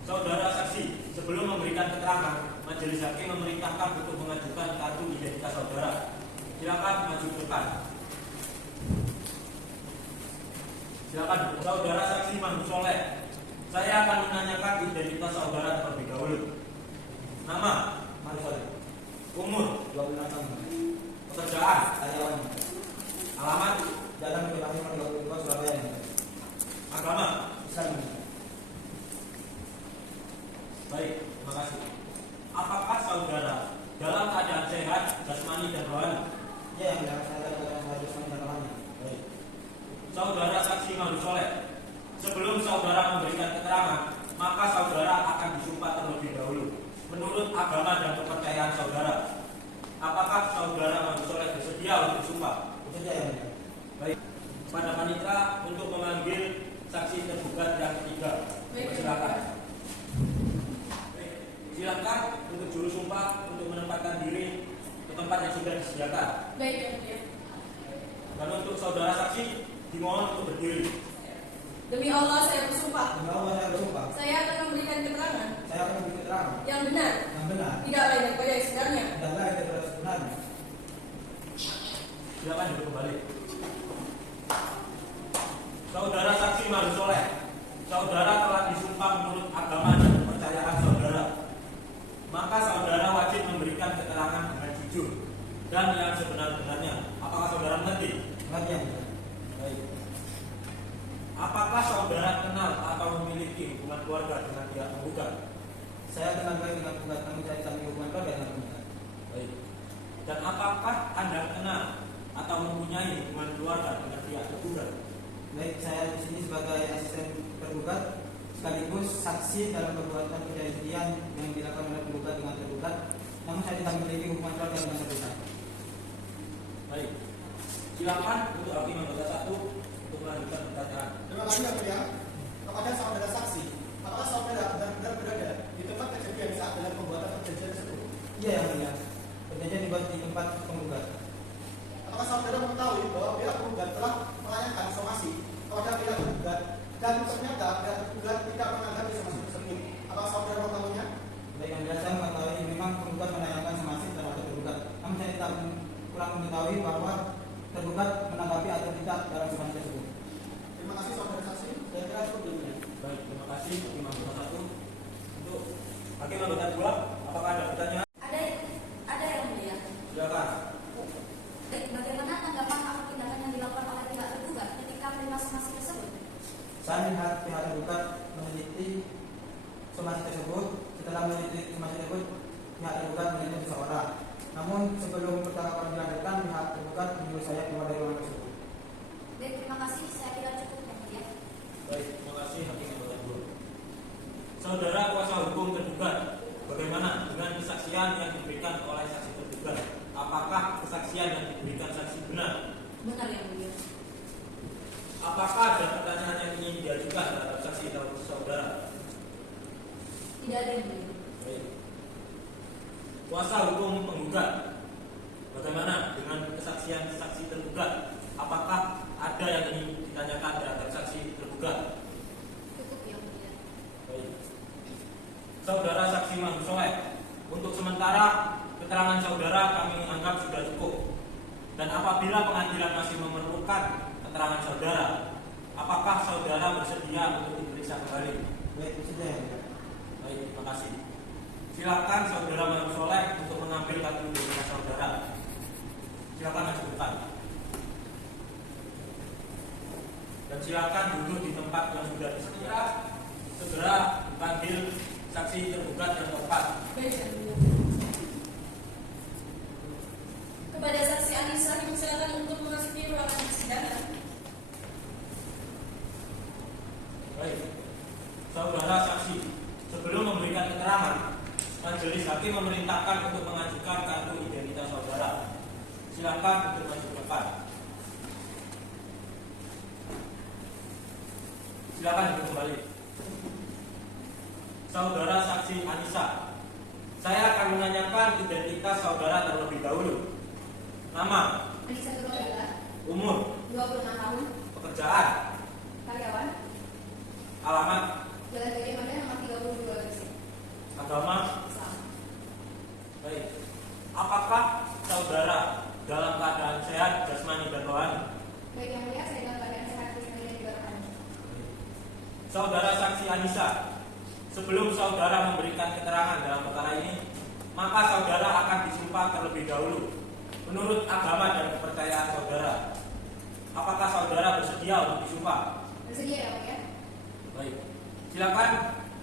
Saudara saksi, sebelum memberikan keterangan, majelis hakim memerintahkan untuk mengajukan kartu identitas saudara. Silakan maju ke depan. Silakan, saudara saksi Manu Soleh. Saya akan menanyakan identitas saudara terlebih dahulu. Nama, Manu Soleh, umur, 26 tahun, pekerjaan, karyawan, alamat, Jalan Bukit Rahman 22 Surabaya. agama. Islam. Baik, terima kasih. Apakah saudara dalam keadaan sehat, jasmani dan rohani? Ya, yang mulia, saya dapat keterangan jasmani dan rohani. Baik. Saudara saksi Manu Soleh, sebelum saudara memberikan keterangan, maka saudara akan disumpah terlebih dahulu menurut agama dan kepercayaan saudara. Apakah saudara Manu Soleh bersedia untuk disumpah? Bersedia, yang mulia. Baik. Pada panitera untuk memanggil saksi tergugat yang ketiga. Silakan. Baik. Silakan untuk juru sumpah untuk menempatkan diri ke tempat yang sudah disediakan. Baik, yang mulia. Dan untuk saudara saksi dimohon untuk berdiri. Demi Allah saya bersumpah, Demi Allah saya bersumpah, saya akan memberikan keterangan saya akan memberi keterangan yang benar, yang benar tidak lain daripada yang sebenarnya. dan lain daripada sebenarnya. Silakan duduk kembali. Saudara saksi Manu Soleh, saudara telah disumpah menurut agama dan kepercayaan saudara. Maka saudara wajib memberikan keterangan dengan jujur dan yang sebenar-benarnya. Apakah saudara mengerti? Mengerti, yang mulia. Baik. Apakah saudara kenal atau memiliki hubungan keluarga dengan pihak penggugat? Saya kenal baik dengan penggugat, namun saya tidak memiliki hubungan keluarga dengan penggugat. Baik. Dan apakah Anda kenal atau mempunyai hubungan keluarga dengan pihak tergugat? Baik, saya di sini sebagai asisten tergugat sekaligus saksi dalam perbuatan perjanjian yang dilakukan oleh penggugat dengan tergugat, namun saya tidak memiliki hubungan keluarga dengan tergugat. Baik. Silakan untuk hakim anggota 1 untuk melanjutkan pertanyaan. Terima kasih yang mulia. Kepada saudara saksi, apakah saudara benar-benar berada di tempat kejadian saat dalam pembuatan perjanjian tersebut? Iya, yang mulia. Perjanjian dibuat di tempat penggugat. Apakah saudara mengetahui bahwa pihak penggugat telah menanyakan somasi kepada pihak penggugat dan ternyata pihak penggugat tidak menanggapi somasi tersebut? Apakah saudara mengetahuinya? Baik, yang mulia, saya mengetahui memang penggugat menanyakan somasi terhadap tergugat, namun saya tidak kurang mengetahui bahwa tergugat menanggapi atau tidak dalam somasi tersebut. Terima kasih saudara saksi. Saya kira cukup dulu. Baik, terima kasih hakim anggota 1. Untuk hakim anggota 2, apakah ada pertanyaan? Ada yang mulia. Silakan. Bagaimana tanggapan atas tindakan yang dilakukan oleh pihak tergugat ketika menerima somasi tersebut? Saya melihat pihak tergugat meneliti somasi tersebut. Setelah meneliti somasi tersebut, pihak tergugat meneliti seseorang. Namun sebelum pertanggapan dilanjutkan, pihak tergugat menyuruh saya keluar dari ruangan tersebut. Baik, terima kasih. apakah ada pertanyaan yang ingin diajukan terhadap saksi atau saudara? Tidak ada yang mulia. Baik. Kuasa hukum penggugat, bagaimana dengan kesaksian saksi tergugat? Apakah ada yang ingin ditanyakan terhadap saksi tergugat? Cukup yang mulia. Baik. Saudara saksi Mahmud Soleh, untuk sementara keterangan saudara kami anggap sudah cukup. Dan apabila pengadilan masih memerlukan keterangan saudara, apakah saudara bersedia untuk diperiksa kembali? Baik, bersedia. Baik, terima kasih. Silakan saudara Mahmud Soleh untuk mengambil kartu identitas saudara. Silakan masukkan. Dan silakan duduk di tempat yang sudah disediakan. Segera dipanggil saksi tergugat yang keempat. Baik, yang mulia. Kepada saksi Anissa dipersilakan untuk memasuki ruangan persidangan. Baik, saudara saksi, sebelum memberikan keterangan, majelis hakim memerintahkan untuk mengajukan kartu identitas saudara. Silakan untuk maju ke depan. Silakan duduk kembali. Saudara saksi Anissa, saya akan menanyakan identitas saudara terlebih dahulu. Nama, Anissa Nurulila, umur, 26 tahun, pekerjaan, karyawan, alamat, Jalan Gede Mada nomor 32 Gresik, agama. Islam. Baik. Apakah saudara dalam keadaan sehat jasmani dan rohani? Baik yang mulia, saya dalam keadaan sehat jasmani dan juga rohani. Saudara saksi Anissa, sebelum saudara memberikan keterangan dalam perkara ini, maka saudara akan disumpah terlebih dahulu menurut agama dan kepercayaan saudara. Apakah saudara bersedia untuk disumpah? Bersedia ya mulia? Baik. Silakan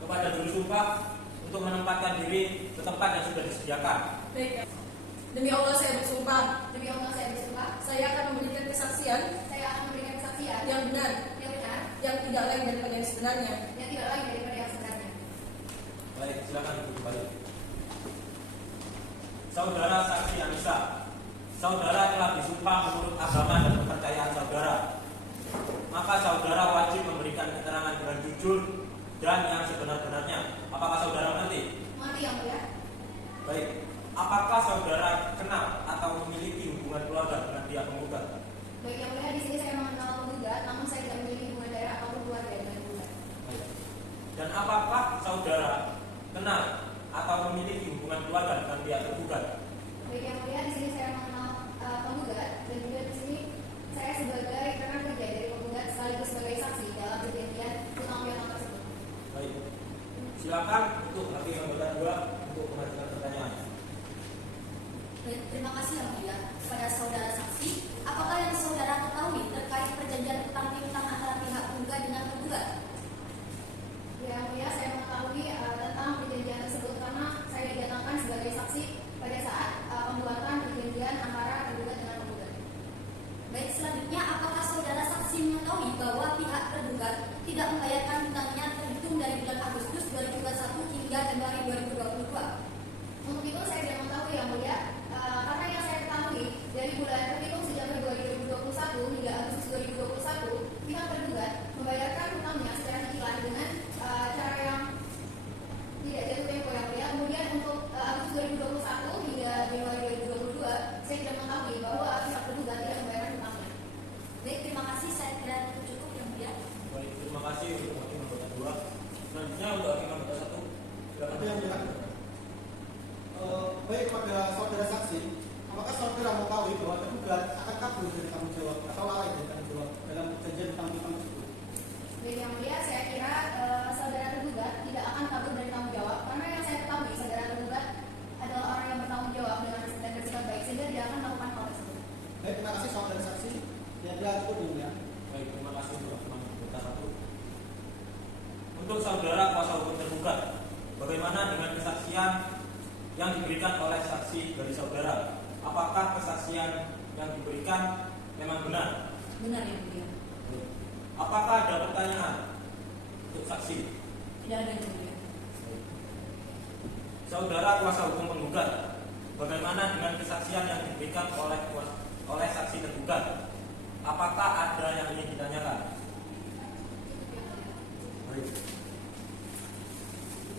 kepada juru sumpah untuk menempatkan diri ke tempat yang sudah disediakan. Baik, ya. Demi Allah saya bersumpah, Demi Allah saya bersumpah, saya akan memberikan kesaksian saya akan memberikan kesaksian yang benar, yang tidak lain daripada yang sebenarnya. yang tidak lain daripada yang sebenarnya. Baik, silakan duduk kembali. Saudara saksi Anissa, saudara telah disumpah menurut agama dan kepercayaan saudara. Maka saudara wajib memberikan keterangan dengan jujur dan yang sebenar-benarnya. Apakah saudara mengerti? Mengerti yang mulia? Baik. Apakah saudara kenal atau memiliki hubungan keluarga dengan pihak penggugat? Baik yang mulia, di sini saya mengenal penggugat, namun saya tidak memiliki hubungan darah ataupun keluarga dengan penggugat. Baik. Dan apakah saudara kenal atau memiliki hubungan keluarga dengan pihak tergugat? Baik yang mulia, di sini saya mengenal penggugat dan juga di sini saya sebagai rekan kerja dari penggugat sekaligus sebagai saksi dalam perjanjian utang piutang tersebut. Baik. Silakan untuk hakim anggota 2 untuk mengajukan pertanyaan. Baik, terima kasih yang mulia kepada saudara saksi. Apakah yang saudara ketahui terkait perjanjian utang piutang antara pihak penggugat dengan tergugat? Yang mulia, saya mengetahui tentang perjanjian tersebut karena saya didatangkan sebagai saksi pada saat pembuatan perjanjian antara tergugat dengan penggugat. Baik, selanjutnya apakah saudara saksi mengetahui bahwa pihak tergugat tidak membayarkan hutangnya terhitung dari bulan Agustus 2021 hingga Januari 2022? Untuk itu saya tidak mengetahui yang mulia, karena yang saya ketahui dari bulan terhitung sejak Februari 2021 hingga Agustus 2021, pihak tergugat membayarkan hutangnya secara cicilan dengan cara yang tidak jatuh tempo yang mulia. Kemudian untuk Agustus 2021 hingga Januari 2022, saya tidak mengetahui bahwa pihak tergugat tidak membayarkan hutangnya. Baik, terima kasih. Saya kira cukup yang mulia. Baik, terima kasih untuk hakim anggota 2. Selanjutnya untuk hakim anggota 1. Silakan. Itu yang jelas. Baik, pada saudara saksi, apakah saudara mengetahui bahwa tergugat akan kabur dari tanggung jawab atau lalai dari tanggung jawab dalam perjanjian utang piutang tersebut? Baik yang mulia, saya kira saudara tergugat tidak akan kabur dari tanggung jawab karena yang saya ketahui saudara tergugat adalah orang yang bertanggung jawab dengan dan bersikap baik sehingga dia akan melakukan hal tersebut. Baik, terima kasih saudara saksi. Yang jelas cukup dulu ya. Baik, terima kasih untuk hakim anggota 1. Untuk saudara kuasa hukum tergugat, bagaimana dengan kesaksian yang diberikan oleh saksi dari saudara? Apakah kesaksian yang diberikan memang benar? Benar yang mulia. Apakah ada pertanyaan untuk saksi? Tidak ada yang mulia. Saudara kuasa hukum penggugat, bagaimana dengan kesaksian yang diberikan oleh saksi tergugat? Apakah ada yang ingin ditanyakan?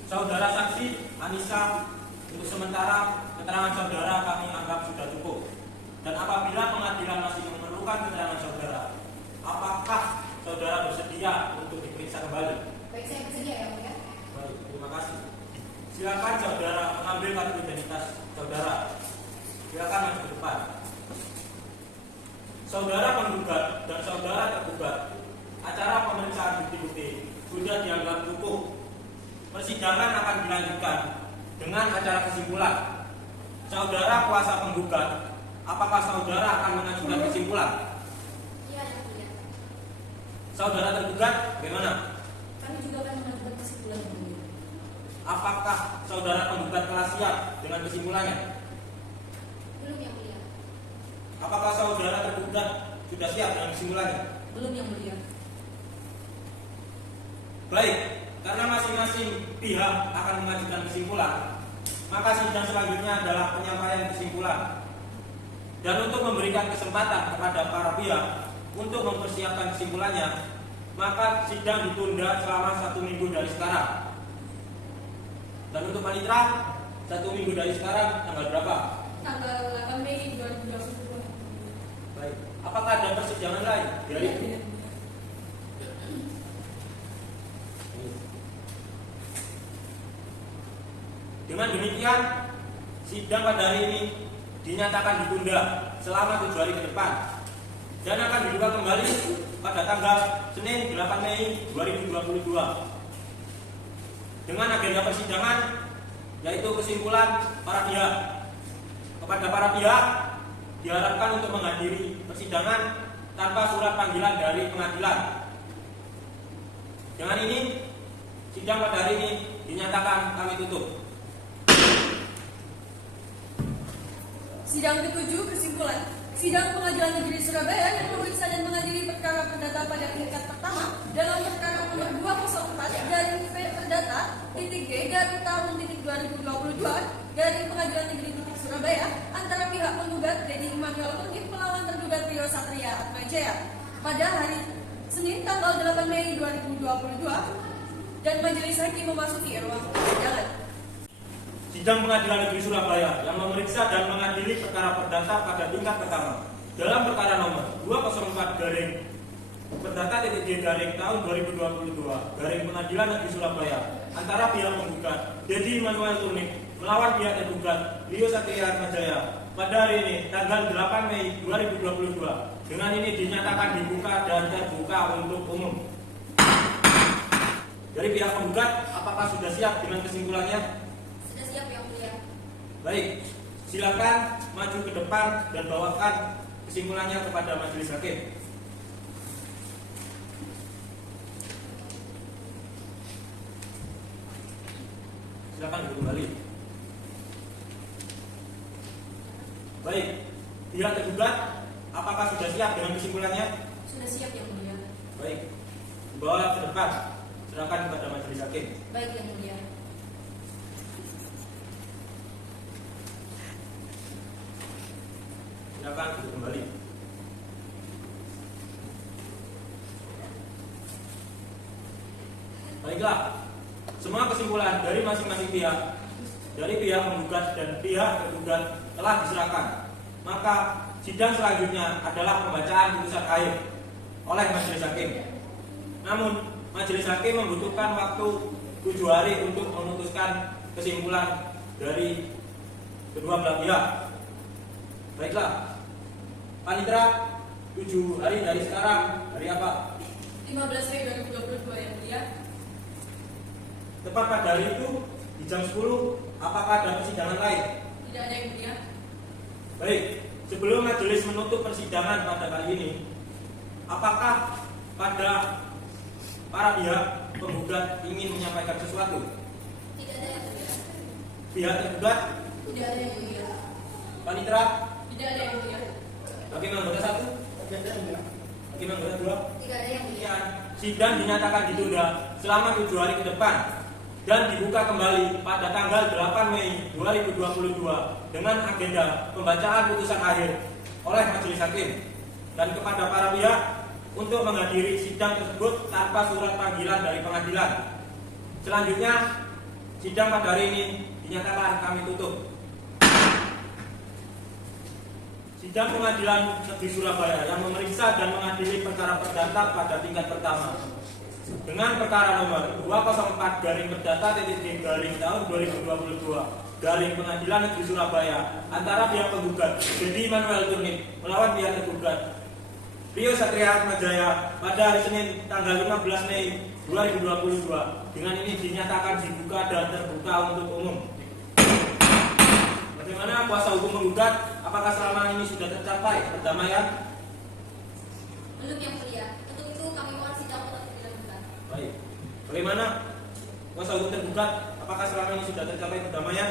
Saudara saksi Anissa, untuk sementara keterangan saudara kami anggap sudah cukup. Dan apabila pengadilan masih memerlukan keterangan saudara, apakah saudara bersedia untuk diperiksa kembali? Baik, saya bersedia ya mulia. Baik, terima kasih. Silakan saudara mengambil kartu identitas saudara. Silakan maju ke depan. Saudara penggugat dan saudara tergugat, acara pemeriksaan bukti-bukti sudah dianggap cukup. Persidangan akan dilanjutkan dengan acara kesimpulan. Saudara kuasa penggugat, apakah saudara akan mengajukan kesimpulan? Iya, yang mulia. Saudara tergugat, bagaimana? Kami juga akan mengajukan kesimpulan yang mulia. Apakah saudara penggugat telah siap dengan kesimpulannya? Belum, yang mulia. Apakah saudara tergugat sudah siap dengan kesimpulannya? Belum, yang mulia. Baik, karena masing-masing pihak akan mengajukan kesimpulan, maka sidang selanjutnya adalah penyampaian kesimpulan. Dan untuk memberikan kesempatan kepada para pihak untuk mempersiapkan kesimpulannya, maka sidang ditunda selama 1 minggu dari sekarang. Dan untuk panitera, 1 minggu dari sekarang tanggal berapa? Tanggal 8 Mei 2022. Baik. Apakah ada persidangan lain? Dari Iya. Dengan demikian, sidang pada hari ini dinyatakan ditunda selama 7 hari ke depan dan akan dibuka kembali pada tanggal Senin 8 Mei 2022 dengan agenda persidangan yaitu kesimpulan para pihak. Kepada para pihak diharapkan untuk menghadiri persidangan tanpa surat panggilan dari pengadilan. Dengan ini, sidang pada hari ini dinyatakan kami tutup. Sidang ke-7 kesimpulan. Sidang Pengadilan Negeri Surabaya yang memeriksa dan mengadili perkara perdata pada tingkat pertama dalam perkara nomor 204 garing P Perdata titik G garing tahun titik 2022 garing Pengadilan Negeri titik Surabaya antara pihak penggugat Dedi Immanuel Pengit melawan tergugat Rio Satria Atmajaya pada hari Senin tanggal 8 Mei 2022 dan majelis hakim memasuki ruang persidangan. Sidang Pengadilan Negeri Surabaya yang memeriksa dan mengadili perkara perdata pada tingkat pertama dalam perkara nomor 204 garing Perdata titik G garing tahun 2022 garing Pengadilan Negeri Surabaya antara pihak penggugat Dedi Immanuel Pengit melawan pihak tergugat Rio Satria Atmajaya pada hari ini tanggal 8 Mei 2022. Dengan ini dinyatakan dibuka dan terbuka untuk umum. Dari pihak penggugat, apakah sudah siap dengan kesimpulannya? Sudah siap, yang mulia. Baik, silakan maju ke depan dan bawakan kesimpulannya kepada majelis hakim. Silakan duduk kembali. Baik, pihak tergugat, apakah sudah siap dengan kesimpulannya? Sudah siap, yang mulia. Baik, dibawa ke depan. Silakan kepada majelis hakim. Baik, yang mulia. Silakan duduk kembali. Baiklah, semua kesimpulan dari masing-masing pihak, dari pihak penggugat dan pihak tergugat telah diserahkan. Maka sidang selanjutnya adalah pembacaan putusan akhir oleh majelis hakim. Namun majelis hakim membutuhkan waktu 7 hari untuk memutuskan kesimpulan dari kedua belah pihak. Baiklah, panitera 7 hari dari sekarang, hari apa? 15 Mei 2022, yang mulia. Tepat pada hari itu di jam 10, apakah ada persidangan lain? Tidak ada, yang mulia. Baik, sebelum majelis menutup persidangan pada kali ini, apakah pada para pihak penggugat ingin menyampaikan sesuatu? Tidak ada, yang mulia. Pihak tergugat, Tidak ada, yang mulia. panitera, Tidak ada, yang mulia. hakim anggota 1, hakim anggota 2. Tidak ada, yang mulia. Kemudian sidang dinyatakan ditunda selama 7 hari ke depan dan dibuka kembali pada tanggal 8 Mei 2022 dengan agenda pembacaan putusan akhir oleh majelis hakim dan kepada para pihak untuk menghadiri sidang tersebut tanpa surat panggilan dari pengadilan. Selanjutnya Sidang pada hari ini dinyatakan kami tutup. Sidang Pengadilan Negeri Surabaya yang memeriksa dan mengadili perkara perdata pada tingkat pertama dengan perkara nomor 204/G/tahun 2022 Pengadilan Negeri Surabaya antara pihak penggugat Dedi Immanuel Turnip melawan pihak tergugat Rio Satria Atmajaya pada hari Senin tanggal 15 Mei 2022 dengan ini dinyatakan dibuka dan terbuka untuk umum. Bagaimana kuasa hukum menggugat? Apakah selama ini sudah tercapai perdamaian? Belum yang mulia. Untuk itu kami mohon sidang untuk dilanjutkan. Baik. Bagaimana kuasa hukum tergugat? Apakah selama ini sudah tercapai perdamaian?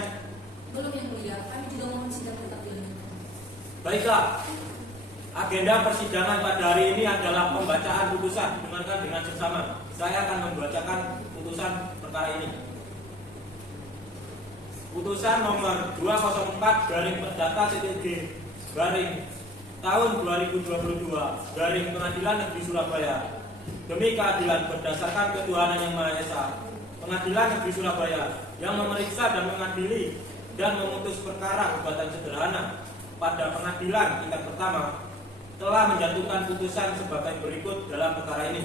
Belum yang mulia, kami juga mohon sidang tetap dilanjutkan. Baiklah. Agenda persidangan pada hari ini adalah pembacaan putusan. Dengarkan dengan seksama. Saya akan membacakan putusan perkara ini. Putusan nomor 204/Perdata-G/tahun 2022 Pengadilan Negeri Surabaya demi keadilan berdasarkan ketuhanan yang Maha Esa. Pengadilan Negeri Surabaya yang memeriksa dan mengadili dan memutus perkara gugatan sederhana pada pengadilan tingkat pertama telah menjatuhkan putusan sebagai berikut dalam perkara ini.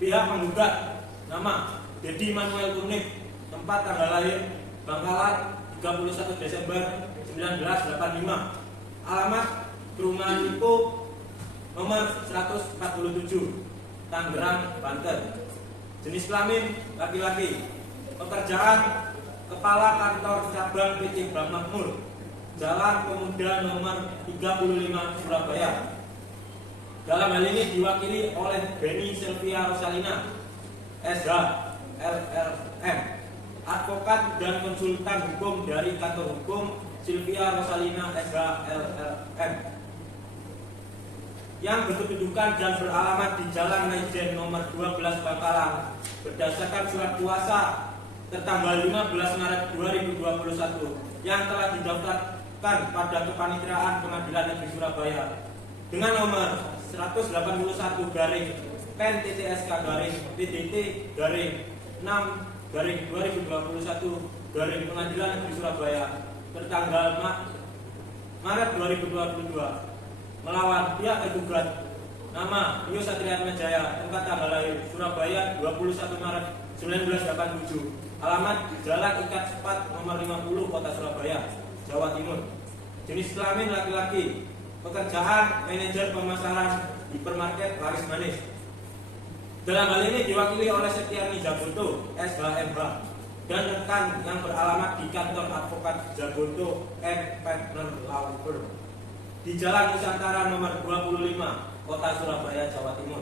Pihak menggugat nama Dedi Immanuel Turnip, tempat tanggal lahir Bangkalan 31 Desember 1985, alamat perumahan Lipo nomor 147 Tangerang, Banten. Jenis kelamin laki-laki. Pekerjaan kepala kantor cabang PT Bank Makmur, Jalan Pemuda nomor 35 Surabaya. Dalam hal ini diwakili oleh Beni Sylvia Rosalina, SH, LLM, advokat dan konsultan hukum dari kantor hukum Sylvia Rosalina, SH, LLM, yang berkedudukan dan beralamat di Jalan Maijen nomor 12 Bangkalan berdasarkan surat kuasa tertanggal 15 Maret 2021 yang telah didaftarkan pada kepanitiaan Pengadilan Negeri Surabaya dengan nomor 181/PTTSK-PDT-6/2021 Pengadilan Negeri Surabaya tertanggal Maret 2022 melawan pihak tergugat nama Rio Satria Atmajaya, tempat tanggal lahir Surabaya 21 Maret 1987, alamat Jalan Ikat Sepat nomor 50 Kota Surabaya, Jawa Timur. Jenis kelamin laki-laki. Pekerjaan manajer pemasaran hipermarket Laris Manis. Dalam hal ini diwakili oleh Setiani Jagoto, SHMH, dan rekan yang beralamat di kantor advokat Jagoto and Partner Law Firm di Jalan Nusantara nomor 25, Kota Surabaya, Jawa Timur.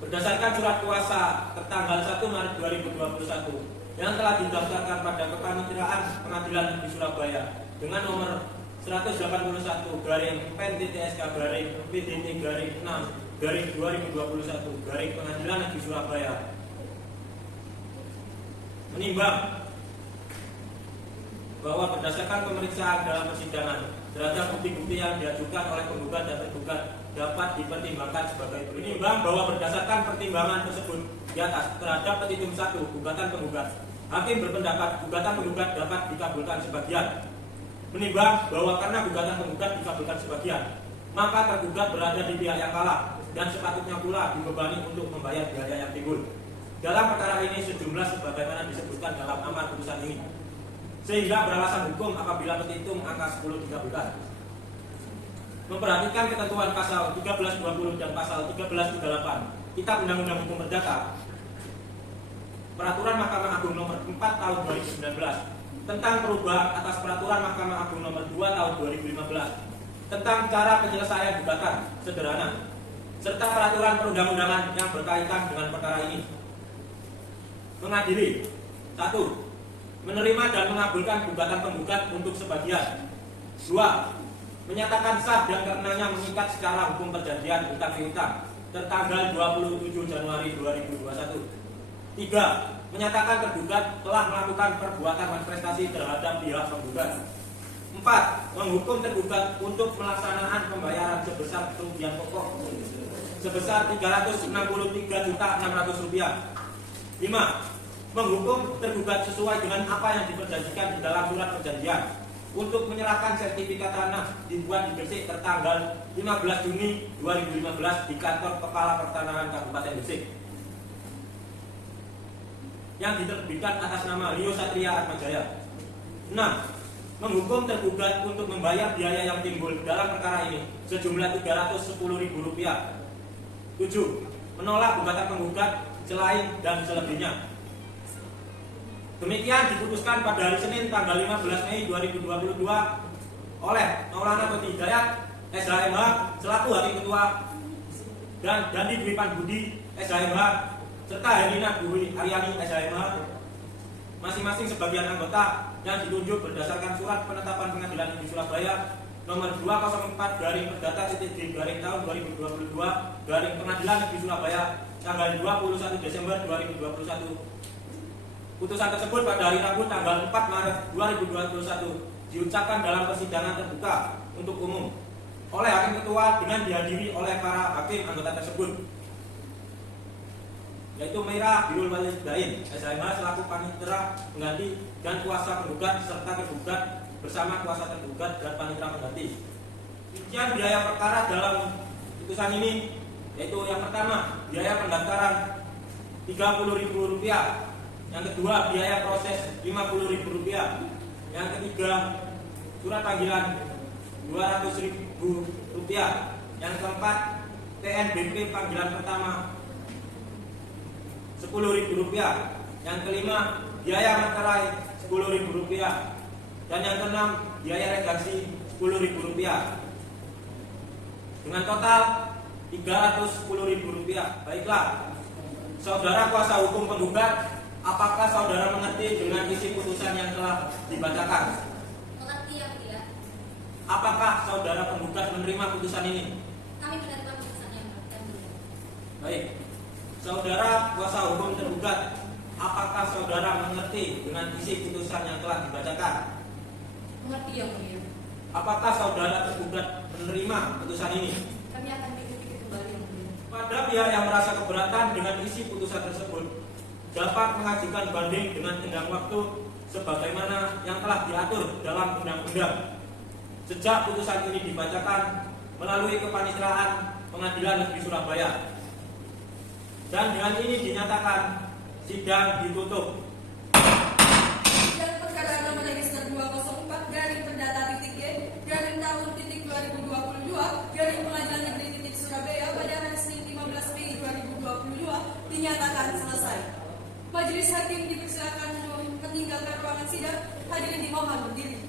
Berdasarkan surat kuasa tertanggal 1 Maret 2021 yang telah didaftarkan pada kepanitiaan Pengadilan Negeri Surabaya dengan nomor 181/PTTSK-PDT-6/2021 Pengadilan Negeri Surabaya menimbang bahwa berdasarkan pemeriksaan dalam persidangan terhadap bukti-bukti yang diajukan oleh penggugat dan tergugat dapat dipertimbangkan sebagai berikut. Menimbang bahwa berdasarkan pertimbangan tersebut di atas terhadap petitum 1 gugatan penggugat, hakim berpendapat gugatan penggugat dapat dikabulkan sebagian. Menimbang bahwa karena gugatan penggugat dikabulkan sebagian, maka tergugat berada di pihak yang kalah dan sepatutnya pula dibebani untuk membayar biaya yang timbul. Dalam perkara ini sejumlah sebagaimana disebutkan dalam amar putusan ini, sehingga beralasan hukum apabila petitum angka 1013 memperhatikan ketentuan pasal 1320 dan pasal 1338 Kitab Undang-Undang Hukum Perdata, Peraturan Mahkamah Agung nomor 4 tahun 2019 tentang perubahan atas Peraturan Mahkamah Agung nomor 2 tahun 2015 tentang cara penyelesaian gugatan sederhana, serta peraturan perundang-undangan yang berkaitan dengan perkara ini. Mengadili 1. Menerima dan mengabulkan gugatan penggugat untuk sebagian. 2. Menyatakan sah dan karenanya mengikat secara hukum perjanjian hutang piutang tertanggal 27 Januari 2021. 3. Menyatakan tergugat telah melakukan perbuatan manifestasi terhadap pihak penggugat. 4. Menghukum tergugat untuk pelaksanaan pembayaran sebesar kerugian pokok sebesar Rp363.600 5. Menghukum tergugat sesuai dengan apa yang diperjanjikan di dalam surat perjanjian untuk menyerahkan sertifikat tanah dibuat di Gresik tertanggal 15 Juni 2015 di kantor Kepala Pertanahan Kabupaten Gresik yang diterbitkan atas nama Rio Satria Atmajaya. 6. Menghukum tergugat untuk membayar biaya yang timbul dalam perkara ini sejumlah Rp310.000. 7. Menolak gugatan penggugat selain dan selebihnya. Demikian diputuskan pada hari Senin tanggal 15 Mei 2022 oleh Maulana Qoti Hidayat SHMH selaku Hakim Ketua dan Dandi Dwi Panbudi SHMH serta Herlina Dwi Aryani SHMH masing-masing sebagian anggota yang ditunjuk berdasarkan surat penetapan Pengadilan Negeri Surabaya nomor 204/Perdata-D/tahun 2022 Pengadilan Negeri Surabaya tanggal 21 Desember 2021. Putusan tersebut pada hari Rabu tanggal 4 Maret 2021 diucapkan dalam persidangan terbuka untuk umum oleh Hakim Ketua dengan dihadiri oleh para hakim anggota tersebut, yaitu Meira Birul Walidain SHMH selaku panitera pengganti dan kuasa penggugat serta tergugat bersama kuasa tergugat dan panitera pengganti. Rincian biaya perkara dalam putusan ini yaitu yang pertama biaya pendaftaran Rp30.000, yang kedua biaya proses Rp50.000, yang ketiga surat panggilan Rp200.000, yang keempat TNBP panggilan pertama Rp10.000, yang kelima biaya materai Rp10.000, dan yang keenam biaya redaksi Rp10.000. Dengan total Rp310.000. Baiklah, saudara kuasa hukum penggugat, apakah saudara mengerti dengan isi putusan yang telah dibacakan? Mengerti yang mulia. Apakah saudara penggugat menerima putusan ini? Kami menerima putusan yang mulia. Baik. Saudara kuasa hukum tergugat, apakah saudara mengerti dengan isi putusan yang telah dibacakan? Mengerti yang mulia. Apakah saudara tergugat menerima putusan ini? Kami akan mengikuti kembali yang mulia. Pada pihak yang merasa keberatan dengan isi putusan tersebut dapat mengajukan banding dengan tenggang waktu sebagaimana yang telah diatur dalam undang-undang sejak putusan ini dibacakan melalui kepaniteraan Pengadilan Negeri Surabaya. Dan dengan ini dinyatakan sidang ditutup. Sidang perkara nomor register 204-G/tahun-2022 Pengadilan Negeri Surabaya pada hari Senin 15 Mei 2022 dinyatakan selesai. Majelis hakim dipersilakan meninggalkan ruangan sidang. Hadirin dimohon berdiri.